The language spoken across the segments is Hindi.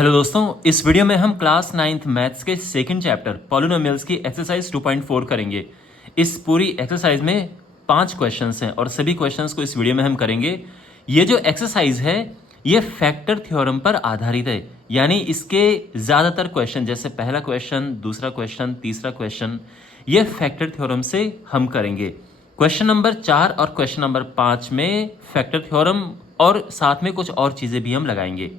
हेलो दोस्तों, इस वीडियो में हम क्लास 9th मैथ्स के सेकंड चैप्टर पॉलिनोमियल्स की एक्सरसाइज 2.4 करेंगे। इस पूरी एक्सरसाइज में 5 क्वेश्चंस हैं और सभी क्वेश्चंस को इस वीडियो में हम करेंगे। ये जो एक्सरसाइज है ये फैक्टर थ्योरम पर आधारित है, यानी इसके ज़्यादातर क्वेश्चन जैसे पहला क्वेश्चन, दूसरा क्वेश्चन, तीसरा क्वेश्चन ये फैक्टर थ्योरम से हम करेंगे। क्वेश्चन नंबर 4 और क्वेश्चन नंबर 5 में फैक्टर थ्योरम और साथ में कुछ और चीज़ें भी हम लगाएंगे।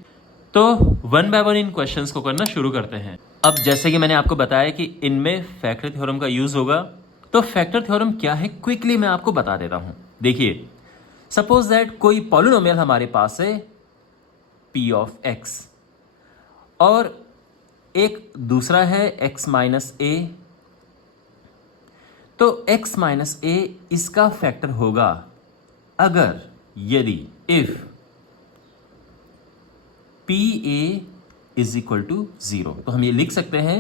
तो one by one in questions को करना शुरू करते हैं। अब जैसे कि मैंने आपको बताया कि इनमें फैक्टर थ्योरम का यूज होगा, तो फैक्टर थ्योरम क्या है क्विकली मैं आपको बता देता हूं। देखिए, सपोज दैट कोई पॉलिनोमियल हमारे पास है p ऑफ x और एक दूसरा है x माइनस a। तो x माइनस a इसका फैक्टर होगा अगर यदि if P A is equal to 0। तो हम ये लिख सकते हैं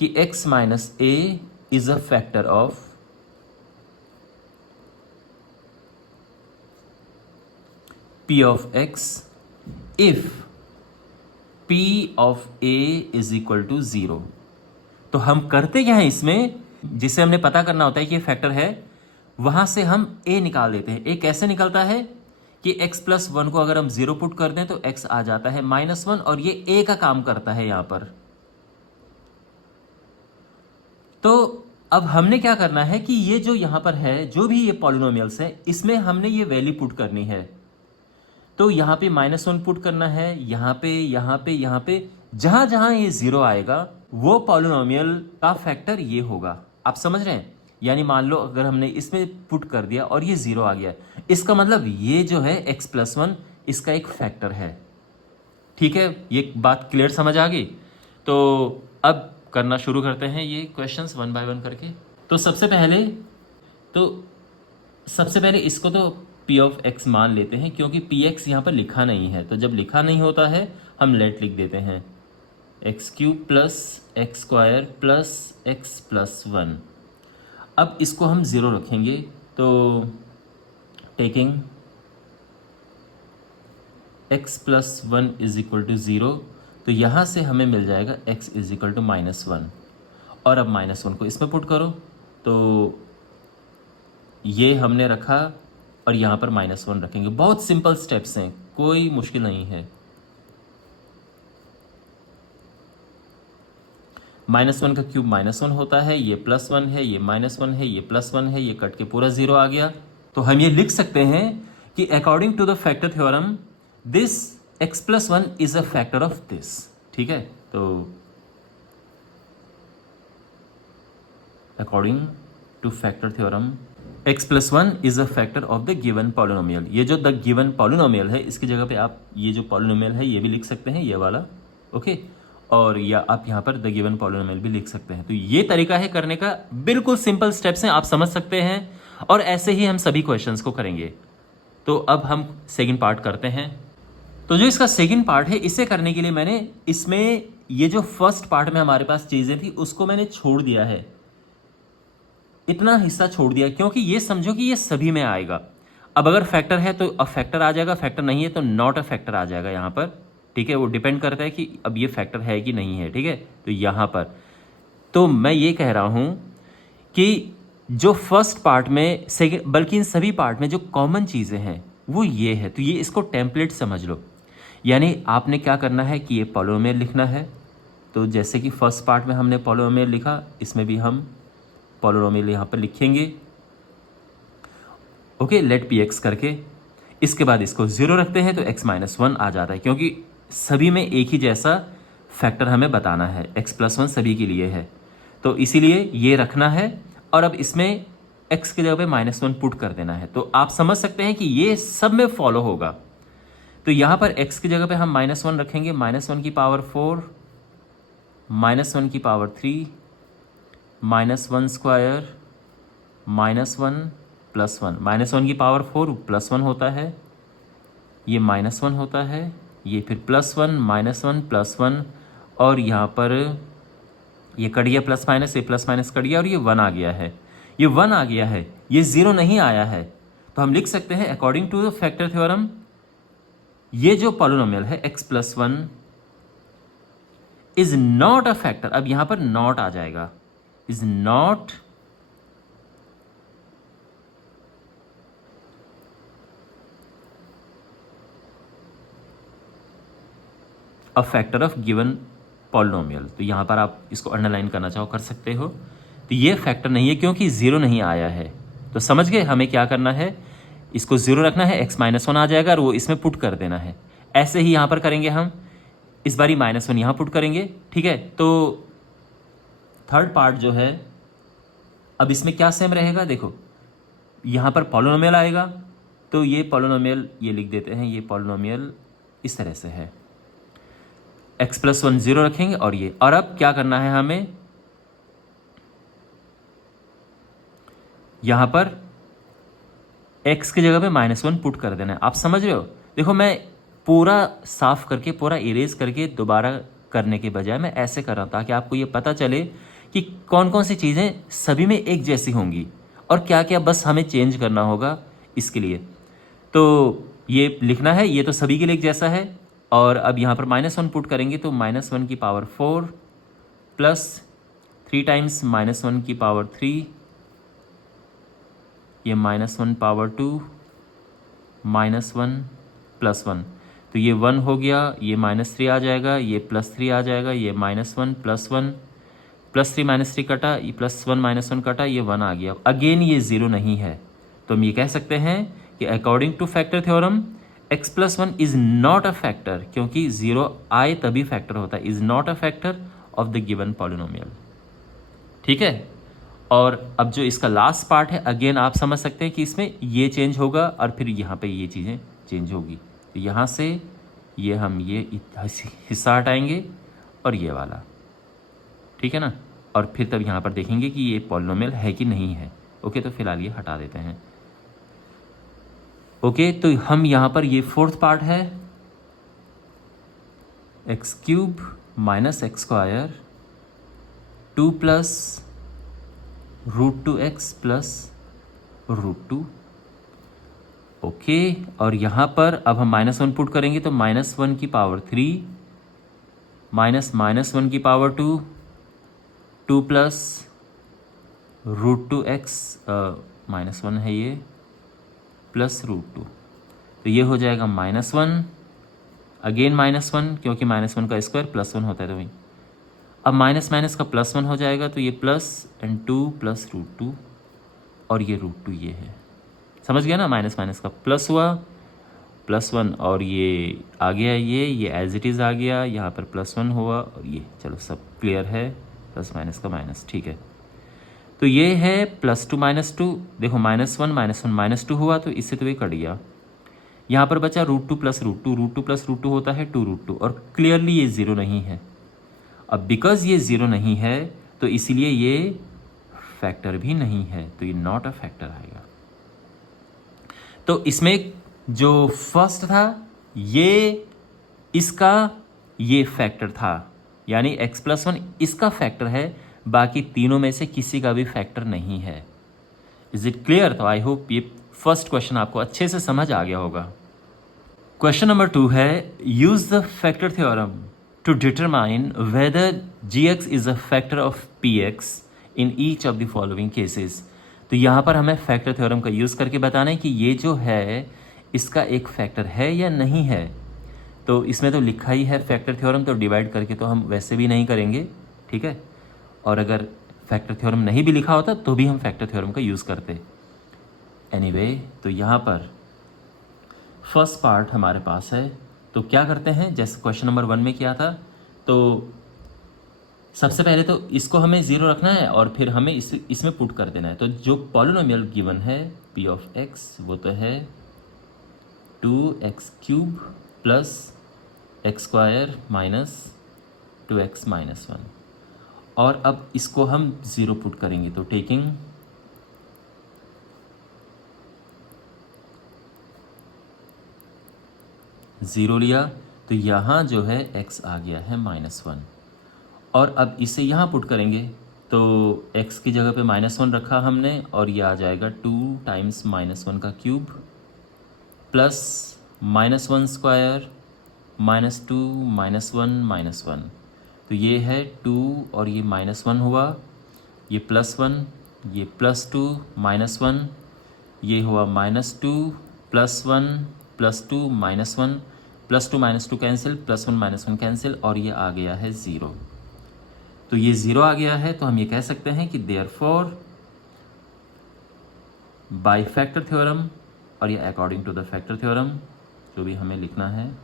कि x minus A is a factor of p of x if p of a is equal to 0। तो हम करते क्या है इसमें, जिसे हमने पता करना होता है कि ये फैक्टर है, वहां से हम a निकाल देते हैं। a कैसे निकलता है कि x प्लस 1 को अगर हम 0 पुट कर दें तो x आ जाता है -1 और ये a का काम करता है यहां पर। तो अब हमने क्या करना है कि ये जो यहां पर है, जो भी ये पॉलिनोमियल्स है, इसमें हमने ये वैल्यू पुट करनी है। तो यहां पे -1 पुट करना है, यहां पे जहां जहां ये 0 आएगा वो पॉलिनोमियल का फैक्टर ये होगा। आप समझ रहे हैं? यानी मान लो अगर हमने इसमें पुट कर दिया और ये 0 आ गया, इसका मतलब ये जो है x प्लस 1 इसका एक फैक्टर है। ठीक है, ये बात क्लियर समझ आ गई? तो अब करना शुरू करते हैं ये क्वेश्चंस वन बाय वन करके। तो सबसे पहले इसको तो p ऑफ x मान लेते हैं, क्योंकि px यहाँ पर लिखा नहीं है। तो जब लिखा नहीं होता है हम लेट लिख देते हैं x cube plus x square plus x plus 1। अब इसको हम 0 रखेंगे, तो taking x plus 1 is equal to 0, तो यहाँ से हमें मिल जाएगा x इज इक्वल टू -1। और अब -1 को इसमें पुट करो, तो ये हमने रखा और यहाँ पर -1 रखेंगे। बहुत सिंपल स्टेप्स हैं, कोई मुश्किल नहीं है। -1 का क्यूब -1 होता है, ये +1 है, ये -1 है, ये +1 है, ये कट के पूरा 0 आ गया। तो हम ये लिख सकते हैं कि according to the factor theorem this x plus 1 is a factor of this. ठीक है, तो according to factor theorem x plus 1 is a factor of the given polynomial. ये जो द गिवन पॉलिनोमियल है, इसकी जगह पे आप ये जो पॉलिनोमियल है ये भी लिख सकते हैं, ये वाला। ओके, और या आप यहाँ पर द गिवन पॉलिनोमियल भी लिख सकते हैं। तो ये तरीका है करने का, बिल्कुल सिंपल स्टेप्स हैं, आप समझ सकते हैं। और ऐसे ही हम सभी क्वेश्चंस को करेंगे। तो अब हम सेकंड पार्ट करते हैं। तो जो इसका सेकंड पार्ट है, इसे करने के लिए मैंने इसमें ये जो फर्स्ट पार्ट में हमारे पास चीज़ें थी उसको मैंने छोड़ दिया है, इतना हिस्सा छोड़ दिया, क्योंकि ये समझो कि ये सभी में आएगा। अब अगर फैक्टर है तो अब फैक्टर आ जाएगा, फैक्टर नहीं है तो नॉट अ फैक्टर आ जाएगा यहाँ पर। ठीक है, वो डिपेंड करता है कि अब ये फैक्टर है कि नहीं है। ठीक है, तो यहाँ पर तो मैं ये कह रहा हूँ कि जो फर्स्ट पार्ट में, सेकेंड, बल्कि इन सभी पार्ट में जो कॉमन चीज़ें हैं वो ये है। तो ये इसको टेम्पलेट समझ लो। यानी आपने क्या करना है कि ये पॉलिनोमियल लिखना है। तो जैसे कि फर्स्ट पार्ट में हमने पॉलिनोमियल लिखा, इसमें भी हम पॉलिनोमियल यहाँ पर लिखेंगे। ओके, लेट पी एक्स करके इसके बाद इसको 0 रखते हैं तो x माइनस 1 आ जाता है, क्योंकि सभी में एक ही जैसा फैक्टर हमें बताना है। x प्लस 1 सभी के लिए है, तो इसीलिए ये रखना है। और अब इसमें x की जगह पे -1 पुट कर देना है। तो आप समझ सकते हैं कि ये सब में फॉलो होगा। तो यहाँ पर x की जगह पे हम -1 रखेंगे, -1 की पावर 4, -1 की पावर 3, -1 स्क्वायर, -1 प्लस 1, -1 की पावर 4 +1 होता है, ये -1 होता है, ये फिर +1 -1 +1, और यहाँ पर ये कट गया प्लस माइनस, ये प्लस माइनस कट गया और ये 1 आ गया है। ये 1 आ गया है, ये 0 नहीं आया है। तो हम लिख सकते हैं according to the factor theorem ये जो पॉलिनोमियल है x plus 1 is not a factor, अब यहां पर नॉट आ जाएगा, is not a factor of given polynomial. तो यहां पर आप इसको अंडरलाइन करना चाहो कर सकते हो। तो ये फैक्टर नहीं है क्योंकि जीरो नहीं आया है। तो समझ गए हमें क्या करना है, इसको जीरो रखना है, x -1 आ जाएगा और वो इसमें पुट कर देना है। ऐसे ही यहां पर करेंगे हम, इस बारी -1 यहां पुट करेंगे, ठीक है। तो थर्ड पार्ट जो है, अब इसमें क्या सेम रहेगा, देखो यहां पर पॉलिनोमियल आएगा, तो ये पॉलिनोमियल ये लिख देते हैं, ये पॉलिनोमियल इस तरह से है, x+1 0 रखेंगे और ये, और अब क्या करना है हमें, यहां पर x की जगह पे -1 पुट कर देना है। आप समझ रहे हो, देखो मैं पूरा साफ करके पूरा इरेज करके दोबारा करने के बजाय मैं ऐसे कर रहा हूं ताकि आपको ये पता चले कि कौन कौन सी चीज़ें सभी में एक जैसी होंगी और क्या क्या बस हमें चेंज करना होगा इसके लिए। तो ये लिखना है, ये तो सभी के लिए एक जैसा है। और अब यहाँ पर -1 पुट करेंगे तो -1 की पावर 4 प्लस 3 टाइम्स -1 की पावर 3, ये -1 पावर 2 -1 +1, तो ये 1 हो गया, ये -3 आ जाएगा, ये +3 आ जाएगा, ये -1 +1 +3 -3 कटा, ये +1 -1 कटा, ये 1 आ गया। अगेन ये ज़ीरो नहीं है, तो हम ये कह सकते हैं कि according to factor theorem x+1 is not a factor, क्योंकि ज़ीरो आए तभी फैक्टर होता है, is not a factor of the given polynomial. ठीक है। और अब जो इसका लास्ट पार्ट है, अगेन आप समझ सकते हैं कि इसमें ये चेंज होगा और फिर यहाँ पे ये चीज़ें चेंज होगी। तो यहाँ से ये हम ये हिस्सा हटाएंगे और ये वाला, ठीक है ना, और फिर तब यहाँ पर देखेंगे कि ये पॉलिनोमियल है कि नहीं है। ओके, तो फिलहाल ये हटा देते हैं। ओके, तो हम यहाँ पर ये फोर्थ पार्ट है, x³ - x² 2 + √2x + √2। ओके, और यहाँ पर अब हम -1 पुट करेंगे तो -1 की पावर 3 -1 की पावर 2 2 + √2x -1 है ये प्लस √2, तो ये हो जाएगा -1, अगेन -1 क्योंकि -1 का स्क्वायर +1 होता है, तो वही अब माइनस माइनस का +1 हो जाएगा, तो ये प्लस एंड 2 + √2 और ये √2 ये है, समझ गया ना, माइनस माइनस का प्लस हुआ +1 और ये आ गया, ये एज इट इज़ आ गया, यहाँ पर +1 हुआ और ये, चलो सब क्लियर है, प्लस माइनस का माइनस, ठीक है। तो ये है +2 - 2, देखो -1 -2 हुआ, तो इससे तो ये कट गया, यहाँ पर बचा √2 + √2, √2 + √2 होता है 2√2, और क्लियरली ये ज़ीरो नहीं है। अब बिकॉज ये ज़ीरो नहीं है तो इसीलिए ये फैक्टर भी नहीं है, तो ये नॉट अ फैक्टर आएगा। तो इसमें जो फर्स्ट था ये इसका ये फैक्टर था, यानी x+1 इसका फैक्टर है, बाकी तीनों में से किसी का भी फैक्टर नहीं है। Is it clear? तो आई होप ये फर्स्ट क्वेश्चन आपको अच्छे से समझ आ गया होगा। क्वेश्चन नंबर 2 है, use the factor theorem to determine whether gx is a factor of px in each of the following cases। तो यहाँ पर हमें फैक्टर थ्योरम का यूज़ करके बताना है कि ये जो है इसका एक फैक्टर है या नहीं है। तो इसमें तो लिखा ही है फैक्टर थ्योरम, तो डिवाइड करके तो हम वैसे भी नहीं करेंगे, ठीक है। और अगर फैक्टर थ्योरम नहीं भी लिखा होता तो भी हम फैक्टर थ्योरम का यूज़ करते। एनीवे, तो यहाँ पर फर्स्ट पार्ट हमारे पास है, तो क्या करते हैं, जैसे क्वेश्चन नंबर 1 में किया था, तो सबसे पहले तो इसको हमें 0 रखना है और फिर हमें इसमें पुट कर देना है। तो जो पॉलिनोमियल गिवन है p ऑफ x वो तो है 2x³ + x² - 2x - 1, और अब इसको हम 0 पुट करेंगे, तो टेकिंग ज़ीरो लिया, तो यहाँ जो है x आ गया है -1, और अब इसे यहाँ पुट करेंगे तो x की जगह पे -1 रखा हमने, और ये आ जाएगा 2 टाइम्स -1 का क्यूब प्लस -1² -2 -1 -1, तो ये है 2 और ये -1 हुआ, ये +1, ये +2 -1, ये हुआ -2 +1 +2 -1, +2 -2 कैंसिल, +1 -1 कैंसिल, और ये आ गया है 0। तो ये 0 आ गया है, तो हम ये कह सकते हैं कि देयरफॉर बाय फैक्टर थ्योरम, और ये according to the factor theorem जो भी हमें लिखना है,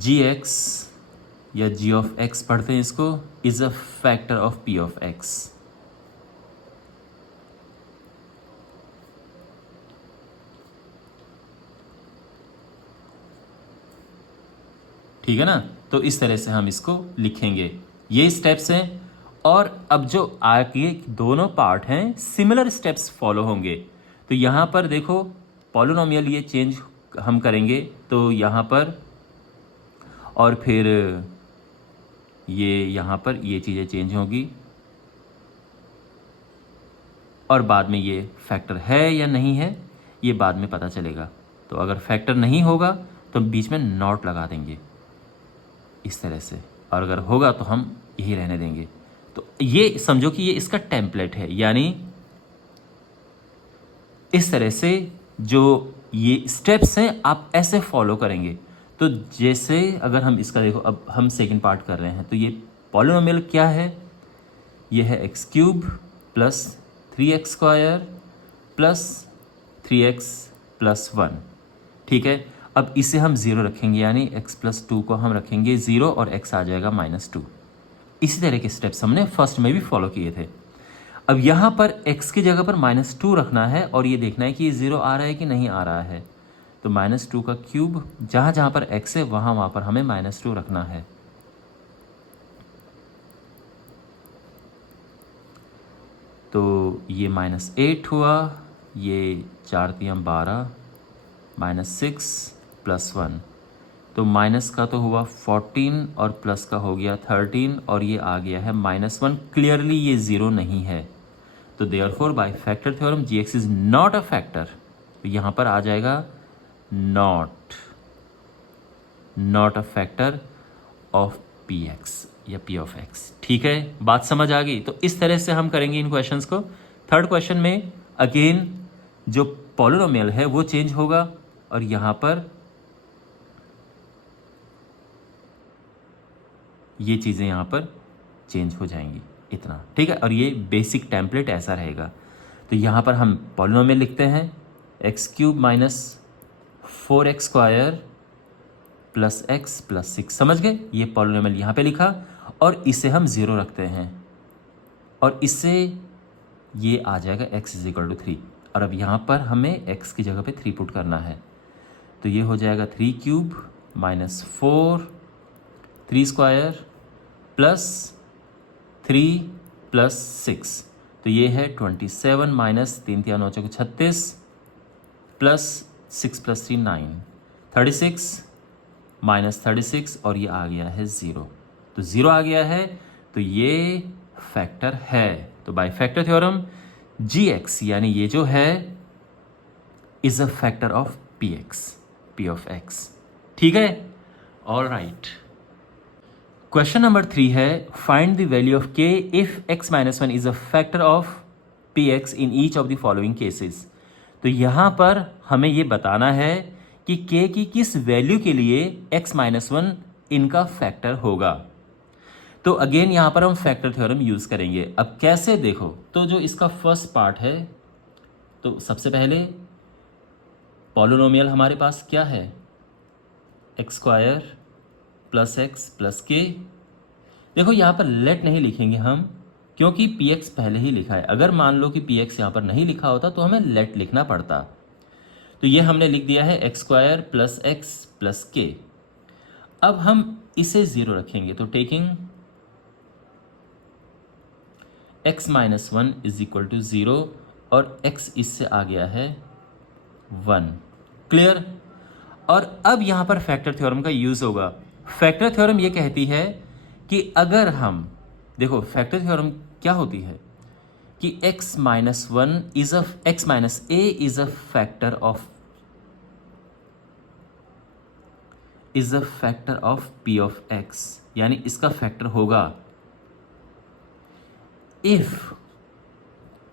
gx या g ऑफ x पढ़ते हैं इसको, is a factor of p of x। ठीक है ना? तो इस तरह से हम इसको लिखेंगे, ये स्टेप्स हैं। और अब जो आगे दोनों पार्ट हैं सिमिलर स्टेप्स फॉलो होंगे। तो यहाँ पर देखो पॉलिनोमियल ये चेंज हम करेंगे, तो यहाँ पर और फिर ये यहाँ पर ये चीज़ें चेंज होंगी, और बाद में ये फैक्टर है या नहीं है ये बाद में पता चलेगा। तो अगर फैक्टर नहीं होगा तो बीच में नॉट लगा देंगे इस तरह से, और अगर होगा तो हम यही रहने देंगे। तो ये समझो कि ये इसका टेम्पलेट है, यानी इस तरह से जो ये स्टेप्स हैं आप ऐसे फॉलो करेंगे। तो जैसे अगर हम इसका देखो, अब हम सेकंड पार्ट कर रहे हैं, तो ये पॉलिनोमियल क्या है, ये है x³ plus 3x² plus 3x plus 1। ठीक है, अब इसे हम 0 रखेंगे, यानी x प्लस 2 को हम रखेंगे 0 और x आ जाएगा -2। इसी तरह के स्टेप्स हमने फर्स्ट में भी फॉलो किए थे। अब यहाँ पर x की जगह पर -2 रखना है, और ये देखना है कि ये 0 आ रहा है कि नहीं आ रहा है। तो -2 का क्यूब, जहाँ जहाँ पर x है वहाँ पर हमें -2 रखना है। तो ये -8 हुआ, ये 4 3 12 -6 प्लस 1, तो माइनस का तो हुआ 14 और प्लस का हो गया 13, और ये आ गया है -1। क्लियरली ये 0 नहीं है, तो therefore bye factor theorem gx is not a factor. तो यहाँ पर आ जाएगा not a factor of px या p ऑफ x। ठीक है, बात समझ आ गई? तो इस तरह से हम करेंगे इन क्वेश्चंस को। थर्ड क्वेश्चन में अगेन जो पॉलिनोमियल है वो चेंज होगा, और यहाँ पर ये चीज़ें यहाँ पर चेंज हो जाएंगी, इतना। ठीक है, और ये बेसिक टेम्पलेट ऐसा रहेगा। तो यहाँ पर हम पॉलिनोमियल लिखते हैं x³ minus 4x² plus x plus 6। समझ गए? ये पॉलिनोमियल यहाँ पे लिखा, और इसे हम 0 रखते हैं, और इससे ये आ जाएगा x = 3। और अब यहाँ पर हमें x की जगह पे 3 पुट करना है, तो ये हो जाएगा 3³ माइनस 4 3² प्लस 3 प्लस 6। तो ये है 27 माइनस 3 3 9 36 प्लस 6 प्लस 3 9 36 माइनस 36, और ये आ गया है 0। तो 0 आ गया है, तो ये फैक्टर है। तो बाय फैक्टर थ्योरम gx यानी ये जो है is a factor of p of x। ठीक है, ऑल राइट। क्वेश्चन नंबर 3 है find the value of k if x - 1 is a factor of px in each of the following cases. तो यहाँ पर हमें ये बताना है कि k की किस वैल्यू के लिए x - 1 इनका फैक्टर होगा। तो अगेन यहाँ पर हम फैक्टर थ्योरम यूज़ करेंगे। अब कैसे, देखो, तो जो इसका फर्स्ट पार्ट है, तो सबसे पहले पॉलिनोमियल हमारे पास क्या है, x² plus x plus k। देखो यहाँ पर लेट नहीं लिखेंगे हम, क्योंकि px पहले ही लिखा है। अगर मान लो कि px यहाँ पर नहीं लिखा होता तो हमें लेट लिखना पड़ता। तो ये हमने लिख दिया है x² plus x plus k। अब हम इसे 0 रखेंगे, तो taking x - 1 is equal to 0, और x इससे आ गया है 1। क्लियर? और अब यहाँ पर फैक्टर थ्योरम का यूज़ होगा। फैक्टर थ्योरम ये कहती है कि अगर हम, देखो फैक्टर थ्योरम क्या होती है कि x minus one is x minus a is a factor of p of x, यानी इसका फैक्टर होगा if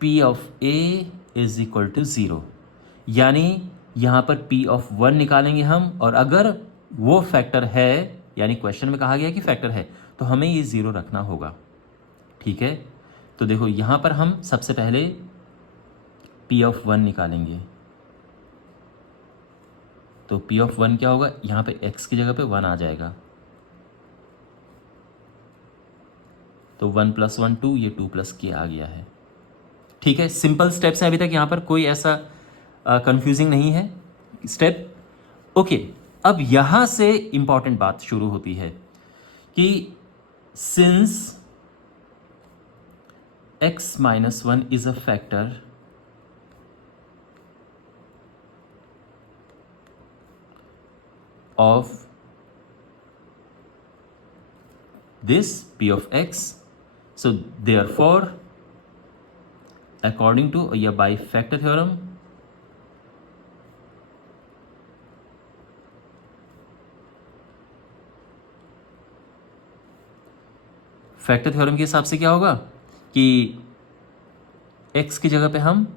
p of a is equal to 0, यानी यहां पर p ऑफ 1 निकालेंगे हम, और अगर वो फैक्टर है, यानी क्वेश्चन में कहा गया कि फैक्टर है, तो हमें ये 0 रखना होगा। ठीक है, तो देखो यहां पर हम सबसे पहले p ऑफ 1 निकालेंगे। तो p ऑफ 1 क्या होगा, यहां पे x की जगह पे 1 आ जाएगा, तो 1 + 1 2, ये 2 + k आ गया है। ठीक है, सिंपल स्टेप्स हैं, अभी तक यहां पर कोई ऐसा कंफ्यूजिंग नहीं है स्टेप। ओके, अब यहां से इंपॉर्टेंट बात शुरू होती है कि since x minus 1 is a factor of this p of x, so therefore according to by factor theorem, factor theorem के हिसाब से क्या होगा कि x की जगह पे हम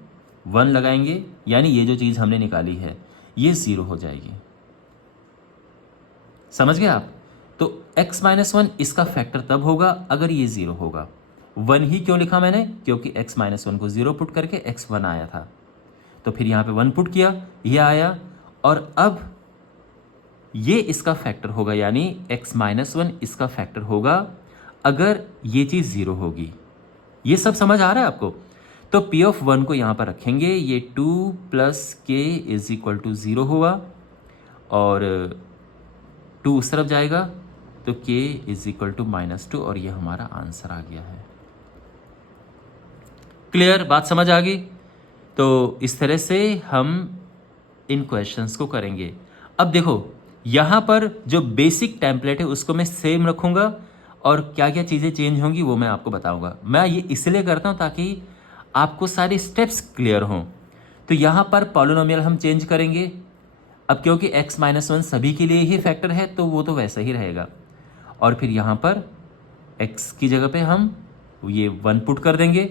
1 लगाएंगे, यानी ये जो चीज़ हमने निकाली है ये 0 हो जाएगी। समझ गए आप? तो x माइनस 1 इसका फैक्टर तब होगा अगर ये 0 होगा। 1 ही क्यों लिखा मैंने, क्योंकि x माइनस 1 को 0 पुट करके x 1 आया था, तो फिर यहाँ पे 1 पुट किया, ये आया, और अब ये इसका फैक्टर होगा, यानी x माइनस 1 इसका फैक्टर होगा अगर ये चीज़ 0 होगी। ये सब समझ आ रहा है आपको? तो p ऑफ 1 को यहाँ पर रखेंगे, ये 2 + k इज इक्वल टू 0 हुआ, और 2 उस तरफ जाएगा तो k इज इक्वल टू -2, और ये हमारा आंसर आ गया है। क्लियर, बात समझ आ गई? तो इस तरह से हम इन क्वेश्चंस को करेंगे। अब देखो यहाँ पर जो बेसिक टेम्पलेट है उसको मैं सेम रखूँगा, और क्या क्या चीज़ें चेंज होंगी वो मैं आपको बताऊँगा। मैं ये इसलिए करता हूँ ताकि आपको सारे स्टेप्स क्लियर हों। तो यहाँ पर पॉलिनोमियल हम चेंज करेंगे, अब क्योंकि x माइनस 1 सभी के लिए ही फैक्टर है तो वो तो वैसा ही रहेगा, और फिर यहाँ पर x की जगह पे हम ये 1 पुट कर देंगे,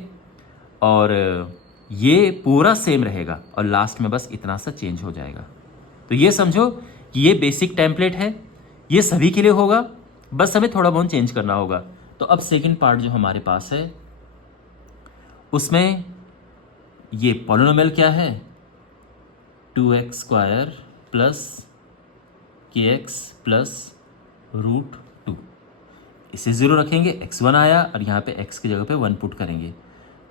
और ये पूरा सेम रहेगा, और लास्ट में बस इतना सा चेंज हो जाएगा। तो ये समझो कि ये बेसिक टेम्पलेट है, ये सभी के लिए होगा, बस हमें थोड़ा बहुत चेंज करना होगा। तो अब सेकंड पार्ट जो हमारे पास है उसमें ये पॉलिनोमियल क्या है, 2x² + kx + √2, इसे 0 रखेंगे, x1 आया, और यहाँ पे x की जगह पे 1 पुट करेंगे,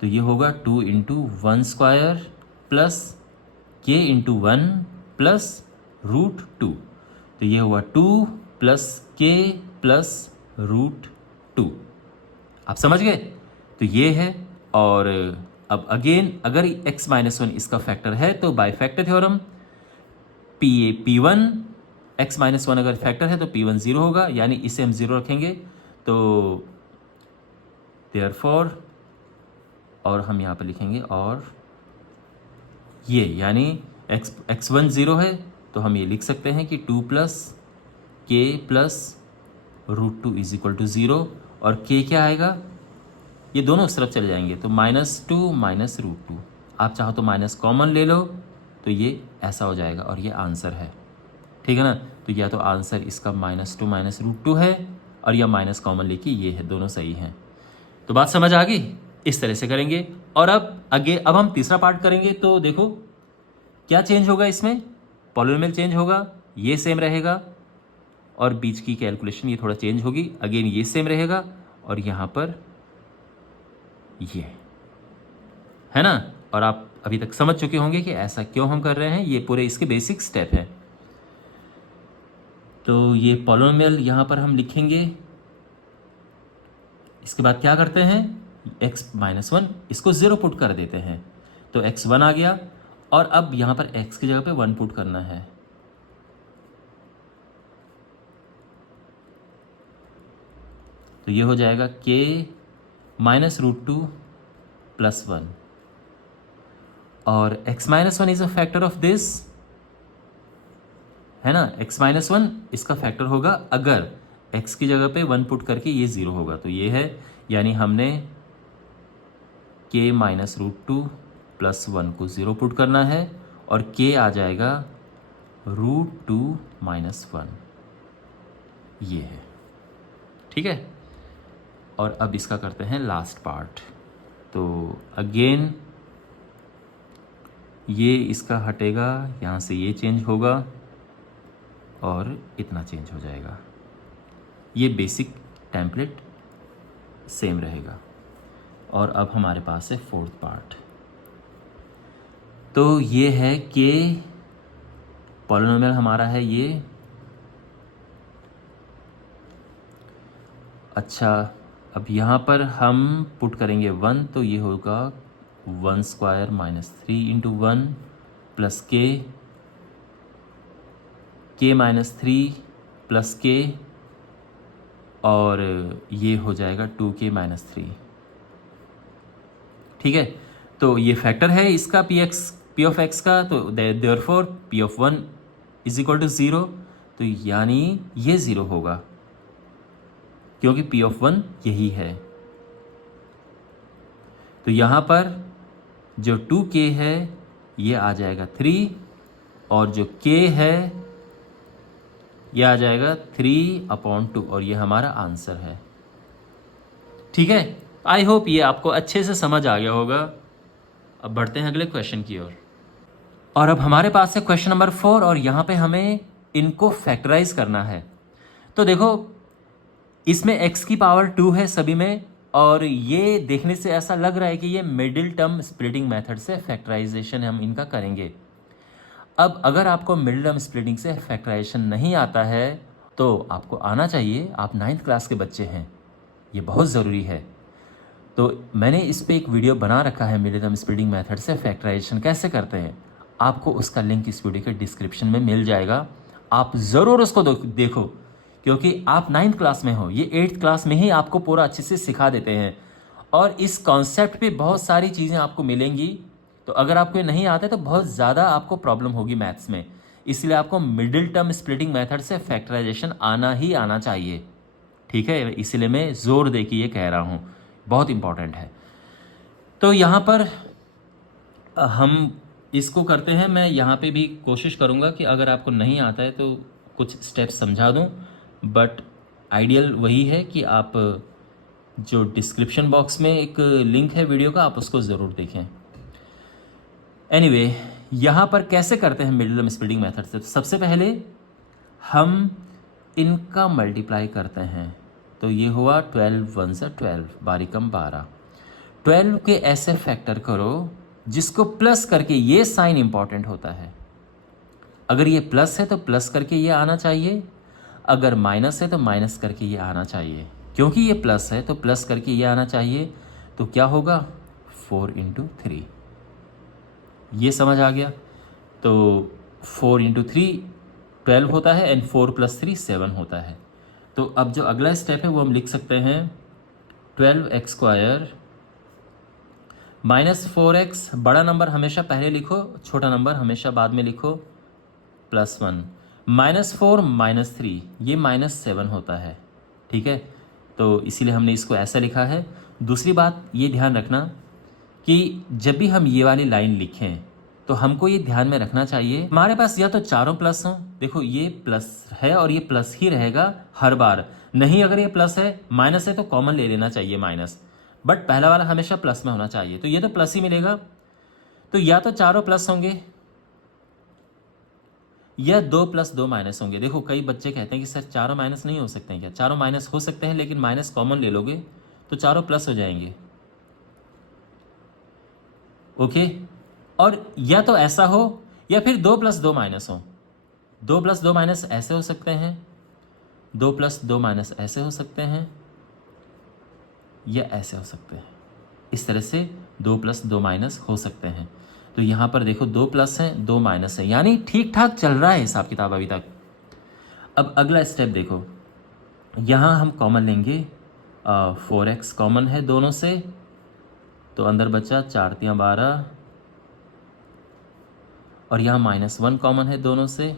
तो ये होगा 2 × 1² + k × 1 + √2, तो ये हुआ 2 + k + √2। आप समझ गए? तो ये है, और अब अगेन अगर x माइनस 1 इसका फैक्टर है तो bye factor theorem p1 x minus 1 अगर फैक्टर है तो p1 0 होगा, यानी इसे हम 0 रखेंगे, तो देयरफॉर, और हम यहाँ पर लिखेंगे और ये, यानी x1 0 है तो हम ये लिख सकते हैं कि 2 + k + √2 इज इक्वल टू 0, और k क्या आएगा, ये दोनों उस तरफ चले जाएंगे, तो -2 - √2, आप चाहो तो माइनस कॉमन ले लो, तो ये ऐसा हो जाएगा, और ये आंसर है। ठीक है ना? तो या तो आंसर इसका -2 - √2 है, और या माइनस कॉमन लेके ये है, दोनों सही हैं। तो बात समझ आ गई? इस तरह से करेंगे। और अब हम तीसरा पार्ट करेंगे, तो देखो क्या चेंज होगा इसमें, पॉलिनोमियल चेंज होगा, ये सेम रहेगा, और बीच की कैलकुलेशन ये थोड़ा चेंज होगी, अगेन ये सेम रहेगा, और यहाँ पर ये है ना। और आप अभी तक समझ चुके होंगे कि ऐसा क्यों हम कर रहे हैं, ये पूरे इसके बेसिक स्टेप है। तो ये पॉलिनोमियल यहाँ पर हम लिखेंगे, इसके बाद क्या करते हैं, x माइनस 1 इसको 0 पुट कर देते हैं, तो x1 आ गया, और अब यहाँ पर x की जगह पे 1 पुट करना है, तो ये हो जाएगा k - √2 +1 और x-1 is a factor of this, है ना। x-1 इसका फैक्टर होगा अगर x की जगह पे 1 पुट करके ये 0 होगा, तो ये है, यानी हमने k-√2 +1 को 0 पुट करना है और k आ जाएगा √2 - 1, ये है, ठीक है। और अब इसका करते हैं लास्ट पार्ट। तो अगेन ये इसका हटेगा, यहाँ से ये चेंज होगा और इतना चेंज हो जाएगा। ये बेसिक टेम्पलेट सेम रहेगा। और अब हमारे पास है फोर्थ पार्ट। तो ये है कि पॉलिनोमियल हमारा है ये, अच्छा अब यहाँ पर हम पुट करेंगे 1, तो ये होगा 1² - 3 × 1 + k -3 + k और ये हो जाएगा 2k - 3, ठीक है। तो ये फैक्टर है इसका p ऑफ x का, तो देयरफॉर p ऑफ 1 = 0, तो यानी ये 0 होगा क्योंकि p ऑफ 1 यही है। तो यहाँ पर जो 2k है ये आ जाएगा 3 और जो k है ये आ जाएगा 3/2 और ये हमारा आंसर है, ठीक है। आई होप ये आपको अच्छे से समझ आ गया होगा। अब बढ़ते हैं अगले क्वेश्चन की ओर। और अब हमारे पास है क्वेश्चन नंबर 4 और यहाँ पे हमें इनको फैक्टराइज करना है। तो देखो इसमें x की पावर 2 है सभी में, और ये देखने से ऐसा लग रहा है कि ये मिडिल टर्म स्प्लिटिंग मेथड से फैक्टराइजेशन हम इनका करेंगे। अब अगर आपको मिडिल टर्म स्प्लिटिंग से फैक्टराइजेशन नहीं आता है तो आपको आना चाहिए, आप 9th क्लास के बच्चे हैं, ये बहुत ज़रूरी है। तो मैंने इस पे एक वीडियो बना रखा है, मिडिल टर्म स्प्लिटिंग मेथड से फैक्टराइजेशन कैसे करते हैं। आपको उसका लिंक इस वीडियो के डिस्क्रिप्शन में मिल जाएगा, आप ज़रूर उसको देखो, क्योंकि आप 9th क्लास में हो, ये 8th क्लास में ही आपको पूरा अच्छे से सिखा देते हैं। और इस कॉन्सेप्ट पे बहुत सारी चीज़ें आपको मिलेंगी, तो अगर आपको ये नहीं आता है तो बहुत ज़्यादा आपको प्रॉब्लम होगी मैथ्स में। इसलिए आपको मिडिल टर्म स्प्लिटिंग मेथड से फैक्टराइजेशन आना ही आना चाहिए, ठीक है। इसलिए मैं ज़ोर दे के ये कह रहा हूँ, बहुत इंपॉर्टेंट है। तो यहाँ पर हम इसको करते हैं। मैं यहाँ पे भी कोशिश करूँगा कि अगर आपको नहीं आता है तो कुछ स्टेप्स समझा दूँ, बट आइडियल वही है कि आप जो डिस्क्रिप्शन बॉक्स में एक लिंक है वीडियो का, आप उसको ज़रूर देखें। एनीवे, यहाँ पर कैसे करते हैं मिडिल टर्म स्प्लिटिंग मेथड से। तो सबसे पहले हम इनका मल्टीप्लाई करते हैं, तो ये हुआ 12 × 1 = 12, 12 × 12। 12 के ऐसे फैक्टर करो जिसको प्लस करके, ये साइन इंपॉर्टेंट होता है। अगर ये प्लस है तो प्लस करके ये आना चाहिए, अगर माइनस है तो माइनस करके ये आना चाहिए। क्योंकि ये प्लस है तो प्लस करके ये आना चाहिए, तो क्या होगा 4 × 3, ये समझ आ गया। तो 4 × 3 12 होता है एंड 4 + 3 7 होता है। तो अब जो अगला स्टेप है वो हम लिख सकते हैं 12x² - 4x, बड़ा नंबर हमेशा पहले लिखो, छोटा नंबर हमेशा बाद में लिखो, +1 -4 - 3, ये -7 होता है, ठीक है। तो इसीलिए हमने इसको ऐसा लिखा है। दूसरी बात ये ध्यान रखना कि जब भी हम ये वाली लाइन लिखें तो हमको ये ध्यान में रखना चाहिए हमारे पास या तो चारों प्लस हों, देखो ये प्लस है और ये प्लस ही रहेगा हर बार, नहीं अगर ये प्लस है, माइनस है तो कॉमन ले लेना चाहिए माइनस, बट पहला वाला हमेशा प्लस में होना चाहिए, तो ये तो प्लस ही मिलेगा। तो या तो चारों प्लस होंगे या 2 + 2 माइनस होंगे। देखो कई बच्चे कहते हैं कि सर चारों माइनस नहीं हो सकते हैं क्या, चारों माइनस हो सकते हैं, लेकिन माइनस कॉमन ले लोगे तो चारों प्लस हो जाएंगे, ओके। और या तो ऐसा हो या फिर 2 + 2 माइनस हो, 2 + 2 माइनस ऐसे हो सकते हैं, 2 + 2 माइनस ऐसे हो सकते हैं, या ऐसे हो सकते हैं। इस तरह से 2 + 2 माइनस हो सकते हैं। तो यहाँ पर देखो 2 प्लस हैं 2 माइनस है, यानी ठीक ठाक चल रहा है हिसाब किताब अभी तक। अब अगला स्टेप देखो, यहाँ हम कॉमन लेंगे 4x कॉमन है दोनों से, तो अंदर बचा 4 तियाँ 12 और यहाँ -1 कॉमन है दोनों से,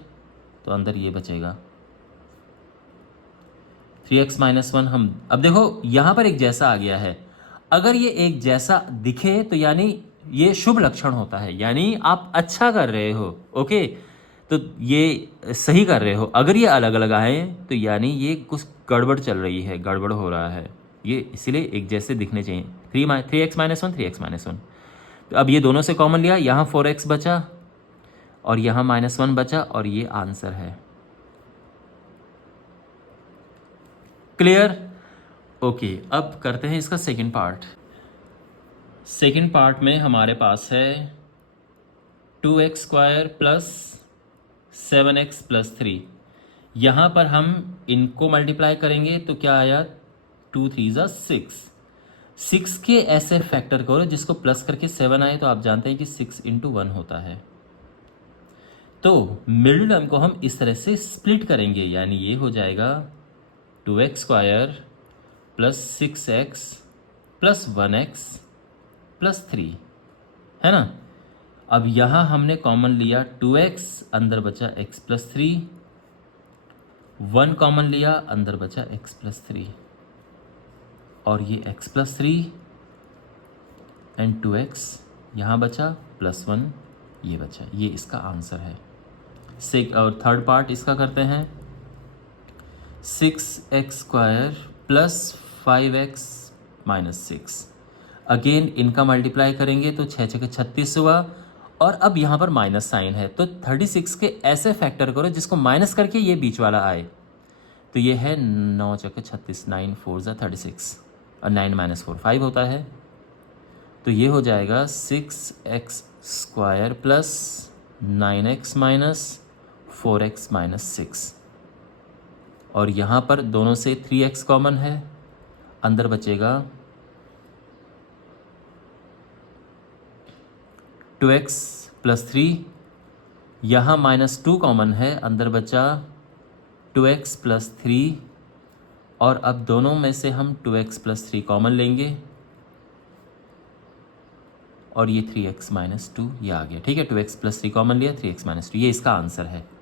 तो अंदर ये बचेगा 3x - 1। हम अब देखो यहाँ पर एक जैसा आ गया है, अगर ये एक जैसा दिखे तो यानी ये शुभ लक्षण होता है, यानी आप अच्छा कर रहे हो। ओके, तो ये सही कर रहे हो। अगर ये अलग अलग आए तो यानी ये कुछ गड़बड़ चल रही है, गड़बड़ हो रहा है। ये इसीलिए एक जैसे दिखने चाहिए। 3x - 1 3x - 1। तो अब ये दोनों से कॉमन लिया, यहाँ 4x बचा और यहाँ -1 बचा और ये आंसर है। क्लियर? ओके, अब करते हैं इसका सेकंड पार्ट। सेकंड पार्ट में हमारे पास है 2x² प्लस 7x प्लस 3। यहाँ पर हम इनको मल्टीप्लाई करेंगे तो क्या आया, 2 3 6। 6 के ऐसे फैक्टर करो जिसको प्लस करके 7 आए, तो आप जानते हैं कि 6 × 1 होता है। तो मिडिल टर्म को हम इस तरह से स्प्लिट करेंगे, यानी ये हो जाएगा 2x² plus 6x plus 1x plus 3, है ना। अब यहाँ हमने कॉमन लिया 2x, अंदर बचा x प्लस 3, 1 कॉमन लिया, अंदर बचा x प्लस 3 और ये x प्लस 3 एंड 2x यहाँ बचा प्लस 1 ये बचा। ये इसका आंसर है। और थर्ड पार्ट इसका करते हैं 6x² plus 5x minus 6। Again इनका मल्टीप्लाई करेंगे तो 6 6 36 हुआ और अब यहाँ पर माइनस साइन है, तो 36 के ऐसे फैक्टर करो जिसको माइनस करके ये बीच वाला आए। तो ये है 9 6 36, 9 4 36 और 9 - 4 5 होता है। तो ये हो जाएगा 6x² plus 9x minus 4x minus 6 और यहाँ पर दोनों से 3x कॉमन है, अंदर बचेगा 2x प्लस 3, यहाँ -2 कॉमन है, अंदर बचा 2x प्लस 3 और अब दोनों में से हम 2x प्लस 3 कॉमन लेंगे और ये 3x - 2 ये आ गया। ठीक है, 2x प्लस 3 कॉमन लिया, 3x - 2 ये इसका आंसर है।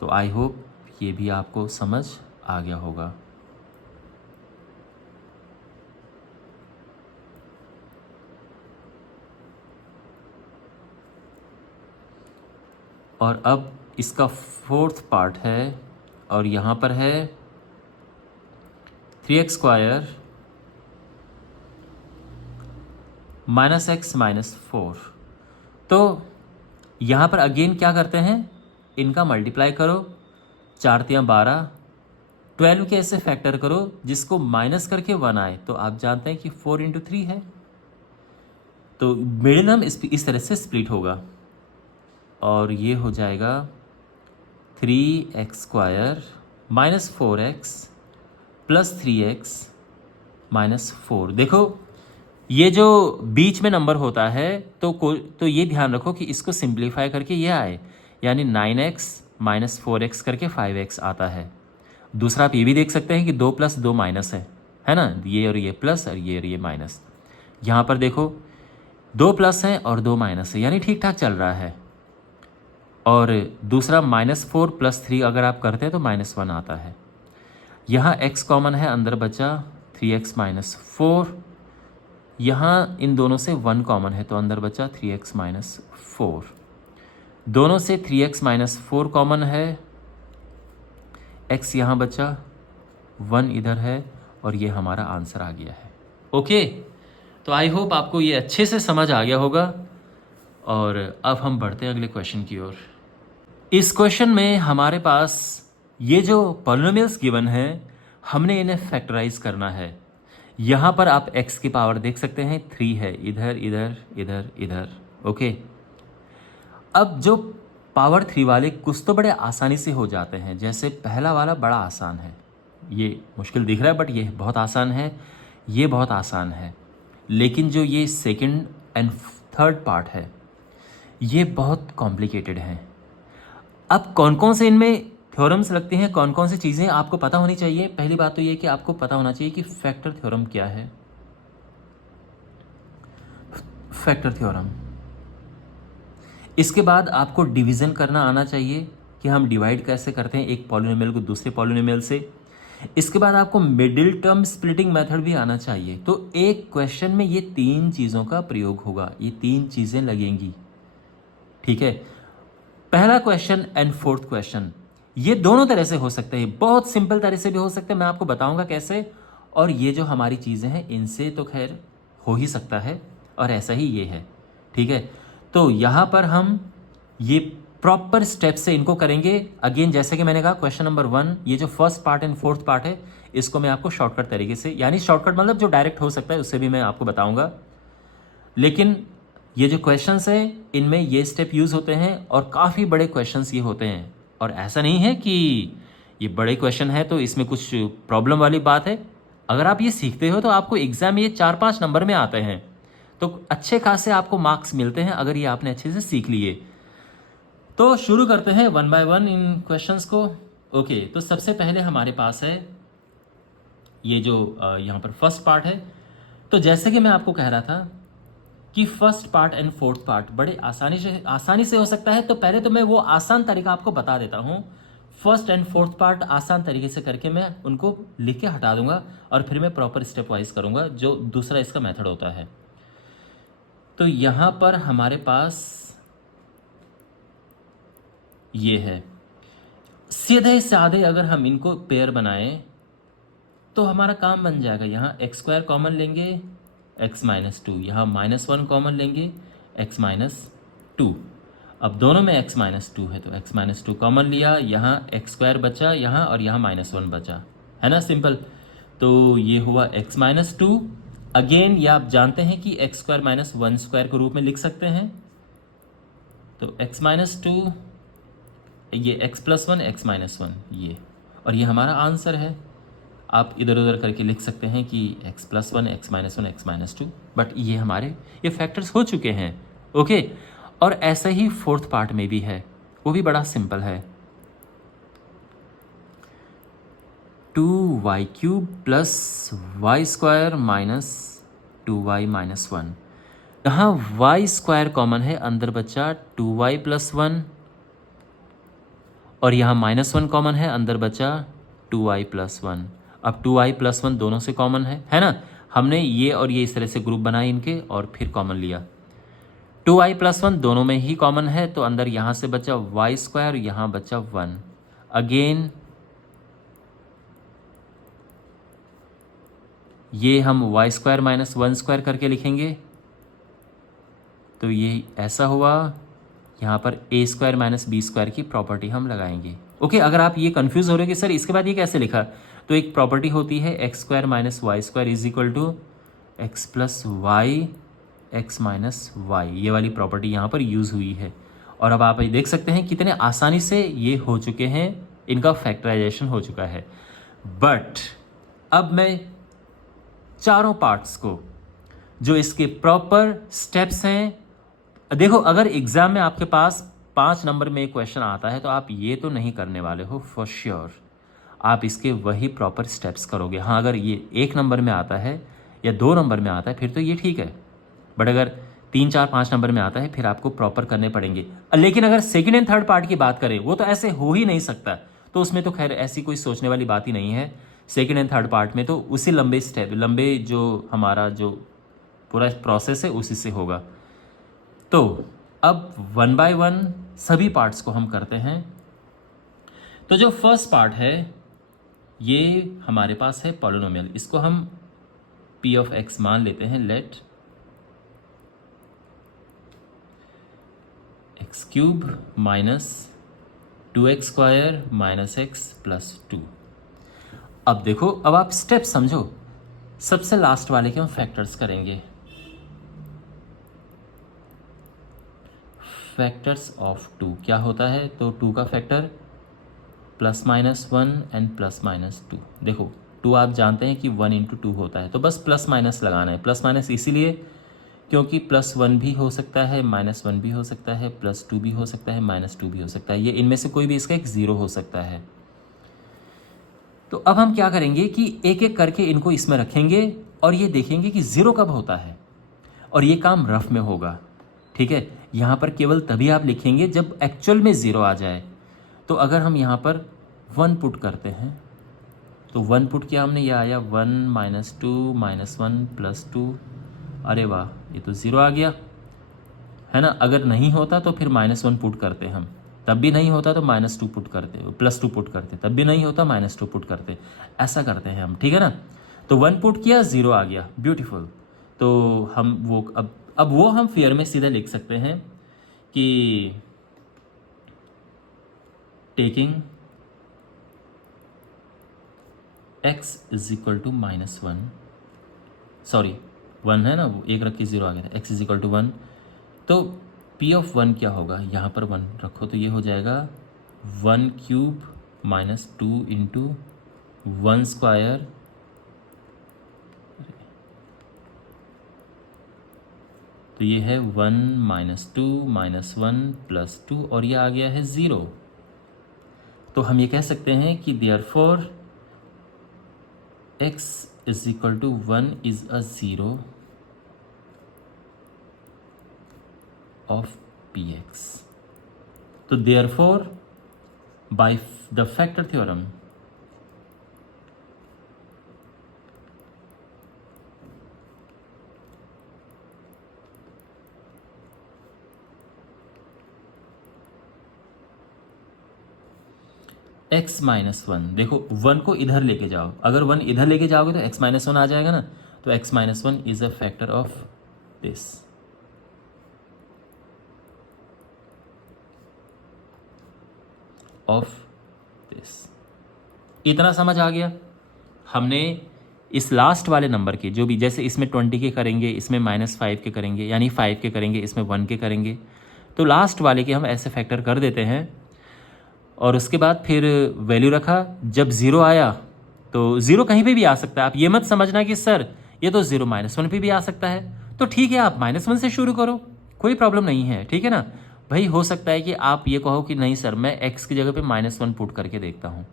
तो आई होप ये भी आपको समझ आ गया होगा। और अब इसका फोर्थ पार्ट है और यहाँ पर है 3x² माइनस x माइनस 4। तो यहाँ पर अगेन क्या करते हैं, इनका मल्टीप्लाई करो, 4 तियाँ 12, 12 के ऐसे फैक्टर करो जिसको माइनस करके 1 आए, तो आप जानते हैं कि 4 × 3 है। तो मिडिल टर्म इस तरह से स्प्लिट होगा और ये हो जाएगा 3x² minus 4x plus 3x minus 4। देखो ये जो बीच में नंबर होता है तो ये ध्यान रखो कि इसको सिंप्लीफाई करके ये आए, यानी 9x माइनस 4x करके 5x आता है। दूसरा आप ये भी देख सकते हैं कि 2 + 2 माइनस है ना, ये और ये प्लस और ये माइनस। यहाँ पर देखो 2 प्लस हैं और 2 माइनस है, यानी ठीक ठाक चल रहा है। और दूसरा -4 + 3 अगर आप करते हैं तो -1 आता है। यहाँ x कॉमन है, अंदर बचा 3x - 4, यहाँ इन दोनों से 1 कॉमन है तो अंदर बचा 3x - 4। दोनों से 3x - 4 कॉमन है, x यहाँ बचा, 1 इधर है और ये हमारा आंसर आ गया है। ओके, तो आई होप आपको ये अच्छे से समझ आ गया होगा। और अब हम बढ़ते हैं अगले क्वेश्चन की ओर। इस क्वेश्चन में हमारे पास ये जो पॉलिनोमियल्स गिवन है, हमने इन्हें फैक्टराइज करना है। यहाँ पर आप x की पावर देख सकते हैं 3 है, इधर इधर इधर इधर। ओके, अब जो पावर 3 वाले कुछ तो बड़े आसानी से हो जाते हैं, जैसे पहला वाला बड़ा आसान है, ये मुश्किल दिख रहा है बट ये बहुत आसान है, ये बहुत आसान है। लेकिन जो ये सेकंड एंड थर्ड पार्ट है ये बहुत कॉम्प्लिकेटेड हैं। अब कौन कौन से इनमें थ्योरम्स लगते हैं, कौन कौन सी चीज़ें आपको पता होनी चाहिए। पहली बात तो ये कि आपको पता होना चाहिए कि फैक्टर थ्योरम क्या है। Factor theorem. इसके बाद आपको डिवीज़न करना आना चाहिए कि हम डिवाइड कैसे करते हैं एक पॉलिनोमियल को दूसरे पॉलिनोमियल से। इसके बाद आपको मिडिल टर्म स्प्लिटिंग मेथड भी आना चाहिए। तो एक क्वेश्चन में ये 3 चीज़ों का प्रयोग होगा, ये 3 चीज़ें लगेंगी, ठीक है। पहला क्वेश्चन एंड फोर्थ क्वेश्चन ये दोनों तरह से हो सकते हैं, बहुत सिंपल तरह से भी हो सकते हैं, मैं आपको बताऊंगा कैसे। और ये जो हमारी चीज़ें हैं इनसे तो खैर हो ही सकता है, और ऐसा ही ये है, ठीक है। तो यहाँ पर हम ये प्रॉपर स्टेप से इनको करेंगे। अगेन जैसे कि मैंने कहा क्वेश्चन नंबर 1 ये जो first part and fourth part है इसको मैं आपको शॉर्टकट तरीके से, यानी शॉर्टकट मतलब जो डायरेक्ट हो सकता है उससे भी मैं आपको बताऊंगा। लेकिन ये जो क्वेश्चंस है इनमें ये स्टेप यूज़ होते हैं और काफ़ी बड़े क्वेश्चंस ये होते हैं। और ऐसा नहीं है कि ये बड़े क्वेश्चन है तो इसमें कुछ प्रॉब्लम वाली बात है। अगर आप ये सीखते हो तो आपको एग्ज़ाम में ये 4-5 नंबर में आते हैं, तो अच्छे खासे आपको मार्क्स मिलते हैं अगर ये आपने अच्छे से सीख लिए। तो शुरू करते हैं 1 बाय 1 इन क्वेश्चंस को। ओके, तो सबसे पहले हमारे पास है ये जो यहाँ पर फर्स्ट पार्ट है। तो जैसे कि मैं आपको कह रहा था कि first part and fourth part बड़े आसानी से हो सकता है। तो पहले तो मैं वो आसान तरीका आपको बता देता हूँ। फर्स्ट एंड फोर्थ पार्ट आसान तरीके से करके मैं उनको लिख के हटा दूंगा और फिर मैं प्रॉपर स्टेप वाइज करूँगा जो दूसरा इसका मेथड होता है। तो यहाँ पर हमारे पास ये है, सीधे साधे अगर हम इनको पेयर बनाएं तो हमारा काम बन जाएगा। यहाँ एक्स स्क्वायर कॉमन लेंगे x माइनस 2, यहाँ -1 कॉमन लेंगे x माइनस 2। अब दोनों में x माइनस 2 है तो x माइनस 2 कॉमन लिया, यहाँ एक्स स्क्वायर बचा यहाँ और यहाँ -1 बचा, है ना, सिंपल। तो ये हुआ x माइनस 2। अगेन ये आप जानते हैं कि एक्स स्क्वायर माइनस 1 स्क्वायर के रूप में लिख सकते हैं। तो x माइनस 2 ये x प्लस 1 x माइनस 1 ये, और ये हमारा आंसर है। आप इधर उधर करके लिख सकते हैं कि x plus 1 x minus 1 x minus 2, but ये हमारे ये फैक्टर्स हो चुके हैं। ओके, और ऐसा ही फोर्थ पार्ट में भी है, वो भी बड़ा सिंपल है। 2y cube plus y square minus 2y minus 1। यहाँ y स्क्वायर कॉमन है, अंदर बचा 2y प्लस 1, और यहाँ -1 कॉमन है, अंदर बचा 2y प्लस 1। अब 2y प्लस 1 दोनों से कॉमन है ना। हमने ये और ये इस तरह से ग्रुप बनाए इनके और फिर कॉमन लिया। 2y प्लस 1 दोनों में ही कॉमन है तो अंदर यहाँ से बचा y स्क्वायर, यहाँ बचा 1। अगेन ये हम y स्क्वायर माइनस 1 स्क्वायर करके लिखेंगे तो ये ऐसा हुआ। यहाँ पर a square minus B square की प्रॉपर्टी हम लगाएंगे। ओके, अगर आप ये कंफ्यूज हो रहे हो कि सर इसके बाद ये कैसे लिखा, तो एक प्रॉपर्टी होती है x square minus y square is equal to x plus y x minus y, ये वाली प्रॉपर्टी यहाँ पर यूज़ हुई है। और अब आप ये देख सकते हैं कितने आसानी से ये हो चुके हैं, इनका फैक्टराइजेशन हो चुका है। बट अब मैं चारों पार्ट्स को जो इसके प्रॉपर स्टेप्स हैं, देखो अगर एग्जाम में आपके पास 5 नंबर में एक क्वेश्चन आता है तो आप ये तो नहीं करने वाले हो फॉर श्योर, आप इसके वही प्रॉपर स्टेप्स करोगे। हाँ, अगर ये 1 नंबर में आता है या 2 नंबर में आता है फिर तो ये ठीक है, बट अगर 3, 4, 5 नंबर में आता है फिर आपको प्रॉपर करने पड़ेंगे। लेकिन अगर सेकेंड एंड थर्ड पार्ट की बात करें वो तो ऐसे हो ही नहीं सकता, तो उसमें तो खैर ऐसी कोई सोचने वाली बात ही नहीं है। सेकेंड एंड थर्ड पार्ट में तो उसी लंबे जो हमारा जो पूरा प्रोसेस है उसी से होगा। तो अब 1 बाय 1 सभी पार्ट्स को हम करते हैं। तो जो फर्स्ट पार्ट है ये हमारे पास है पॉलिनोमियल, इसको हम p ऑफ x मान लेते हैं। Let x cube minus 2x square minus x plus 2। अब देखो, अब आप स्टेप समझो। सबसे लास्ट वाले के हम फैक्टर्स करेंगे, फैक्टर्स ऑफ 2 क्या होता है, तो 2 का factor plus minus 1 and plus minus 2। देखो 2 आप जानते हैं कि 1 इंटू 2 होता है, तो बस प्लस माइनस लगाना है। प्लस माइनस इसीलिए क्योंकि +1 भी हो सकता है, -1 भी हो सकता है, +2 भी हो सकता है, -2 भी हो सकता है, ये इनमें से कोई भी इसका एक 0 हो सकता है। तो अब हम क्या करेंगे कि एक एक करके इनको इसमें रखेंगे और ये देखेंगे कि 0 कब होता है। और ये काम रफ में होगा, ठीक है। यहाँ पर केवल तभी आप लिखेंगे जब एक्चुअल में 0 आ जाए। तो अगर हम यहाँ पर 1 पुट करते हैं तो 1 पुट किया हमने, ये आया 1 - 2 - 1 + 2, अरे वाह ये तो 0 आ गया, है ना। अगर नहीं होता तो फिर -1 पुट करते हम, तब भी नहीं होता तो -2 पुट करते, +2 पुट करते, तब भी नहीं होता -2 पुट करते, ऐसा करते हैं हम, ठीक है ना। तो 1 पुट किया 0 आ गया, ब्यूटीफुल। तो हम वो अब वो हम फेयर में सीधे लिख सकते हैं कि टेकिंग x = -1, सॉरी 1 है ना, वो 1 रख के 0 आ गया था, x = 1। तो P(1) क्या होगा, यहाँ पर 1 रखो तो ये हो जाएगा 1³ - 2 × 1², तो ये है 1 - 2 - 1 + 2 और ये आ गया है 0। तो हम ये कह सकते हैं कि therefore x = 1 is a 0 of px। तो therefore by the factor theorem x - 1, देखो 1 को इधर लेके जाओ, अगर 1 इधर लेके जाओगे तो x - 1 आ जाएगा ना। तो x - 1 is a factor of this, इतना समझ आ गया। हमने इस लास्ट वाले नंबर के जो भी, जैसे इसमें 20 के करेंगे, इसमें -5 के करेंगे, यानी 5 के करेंगे, इसमें 1 के करेंगे, तो लास्ट वाले के हम ऐसे फैक्टर कर देते हैं। और उसके बाद फिर वैल्यू रखा, जब 0 आया तो 0 कहीं पे भी आ सकता है, आप ये मत समझना कि सर ये तो 0 -1 पे भी आ सकता है, तो ठीक है आप -1 से शुरू करो, कोई प्रॉब्लम नहीं है, ठीक है ना भाई। हो सकता है कि आप ये कहो कि नहीं सर मैं x की जगह पे -1 पुट करके देखता हूँ,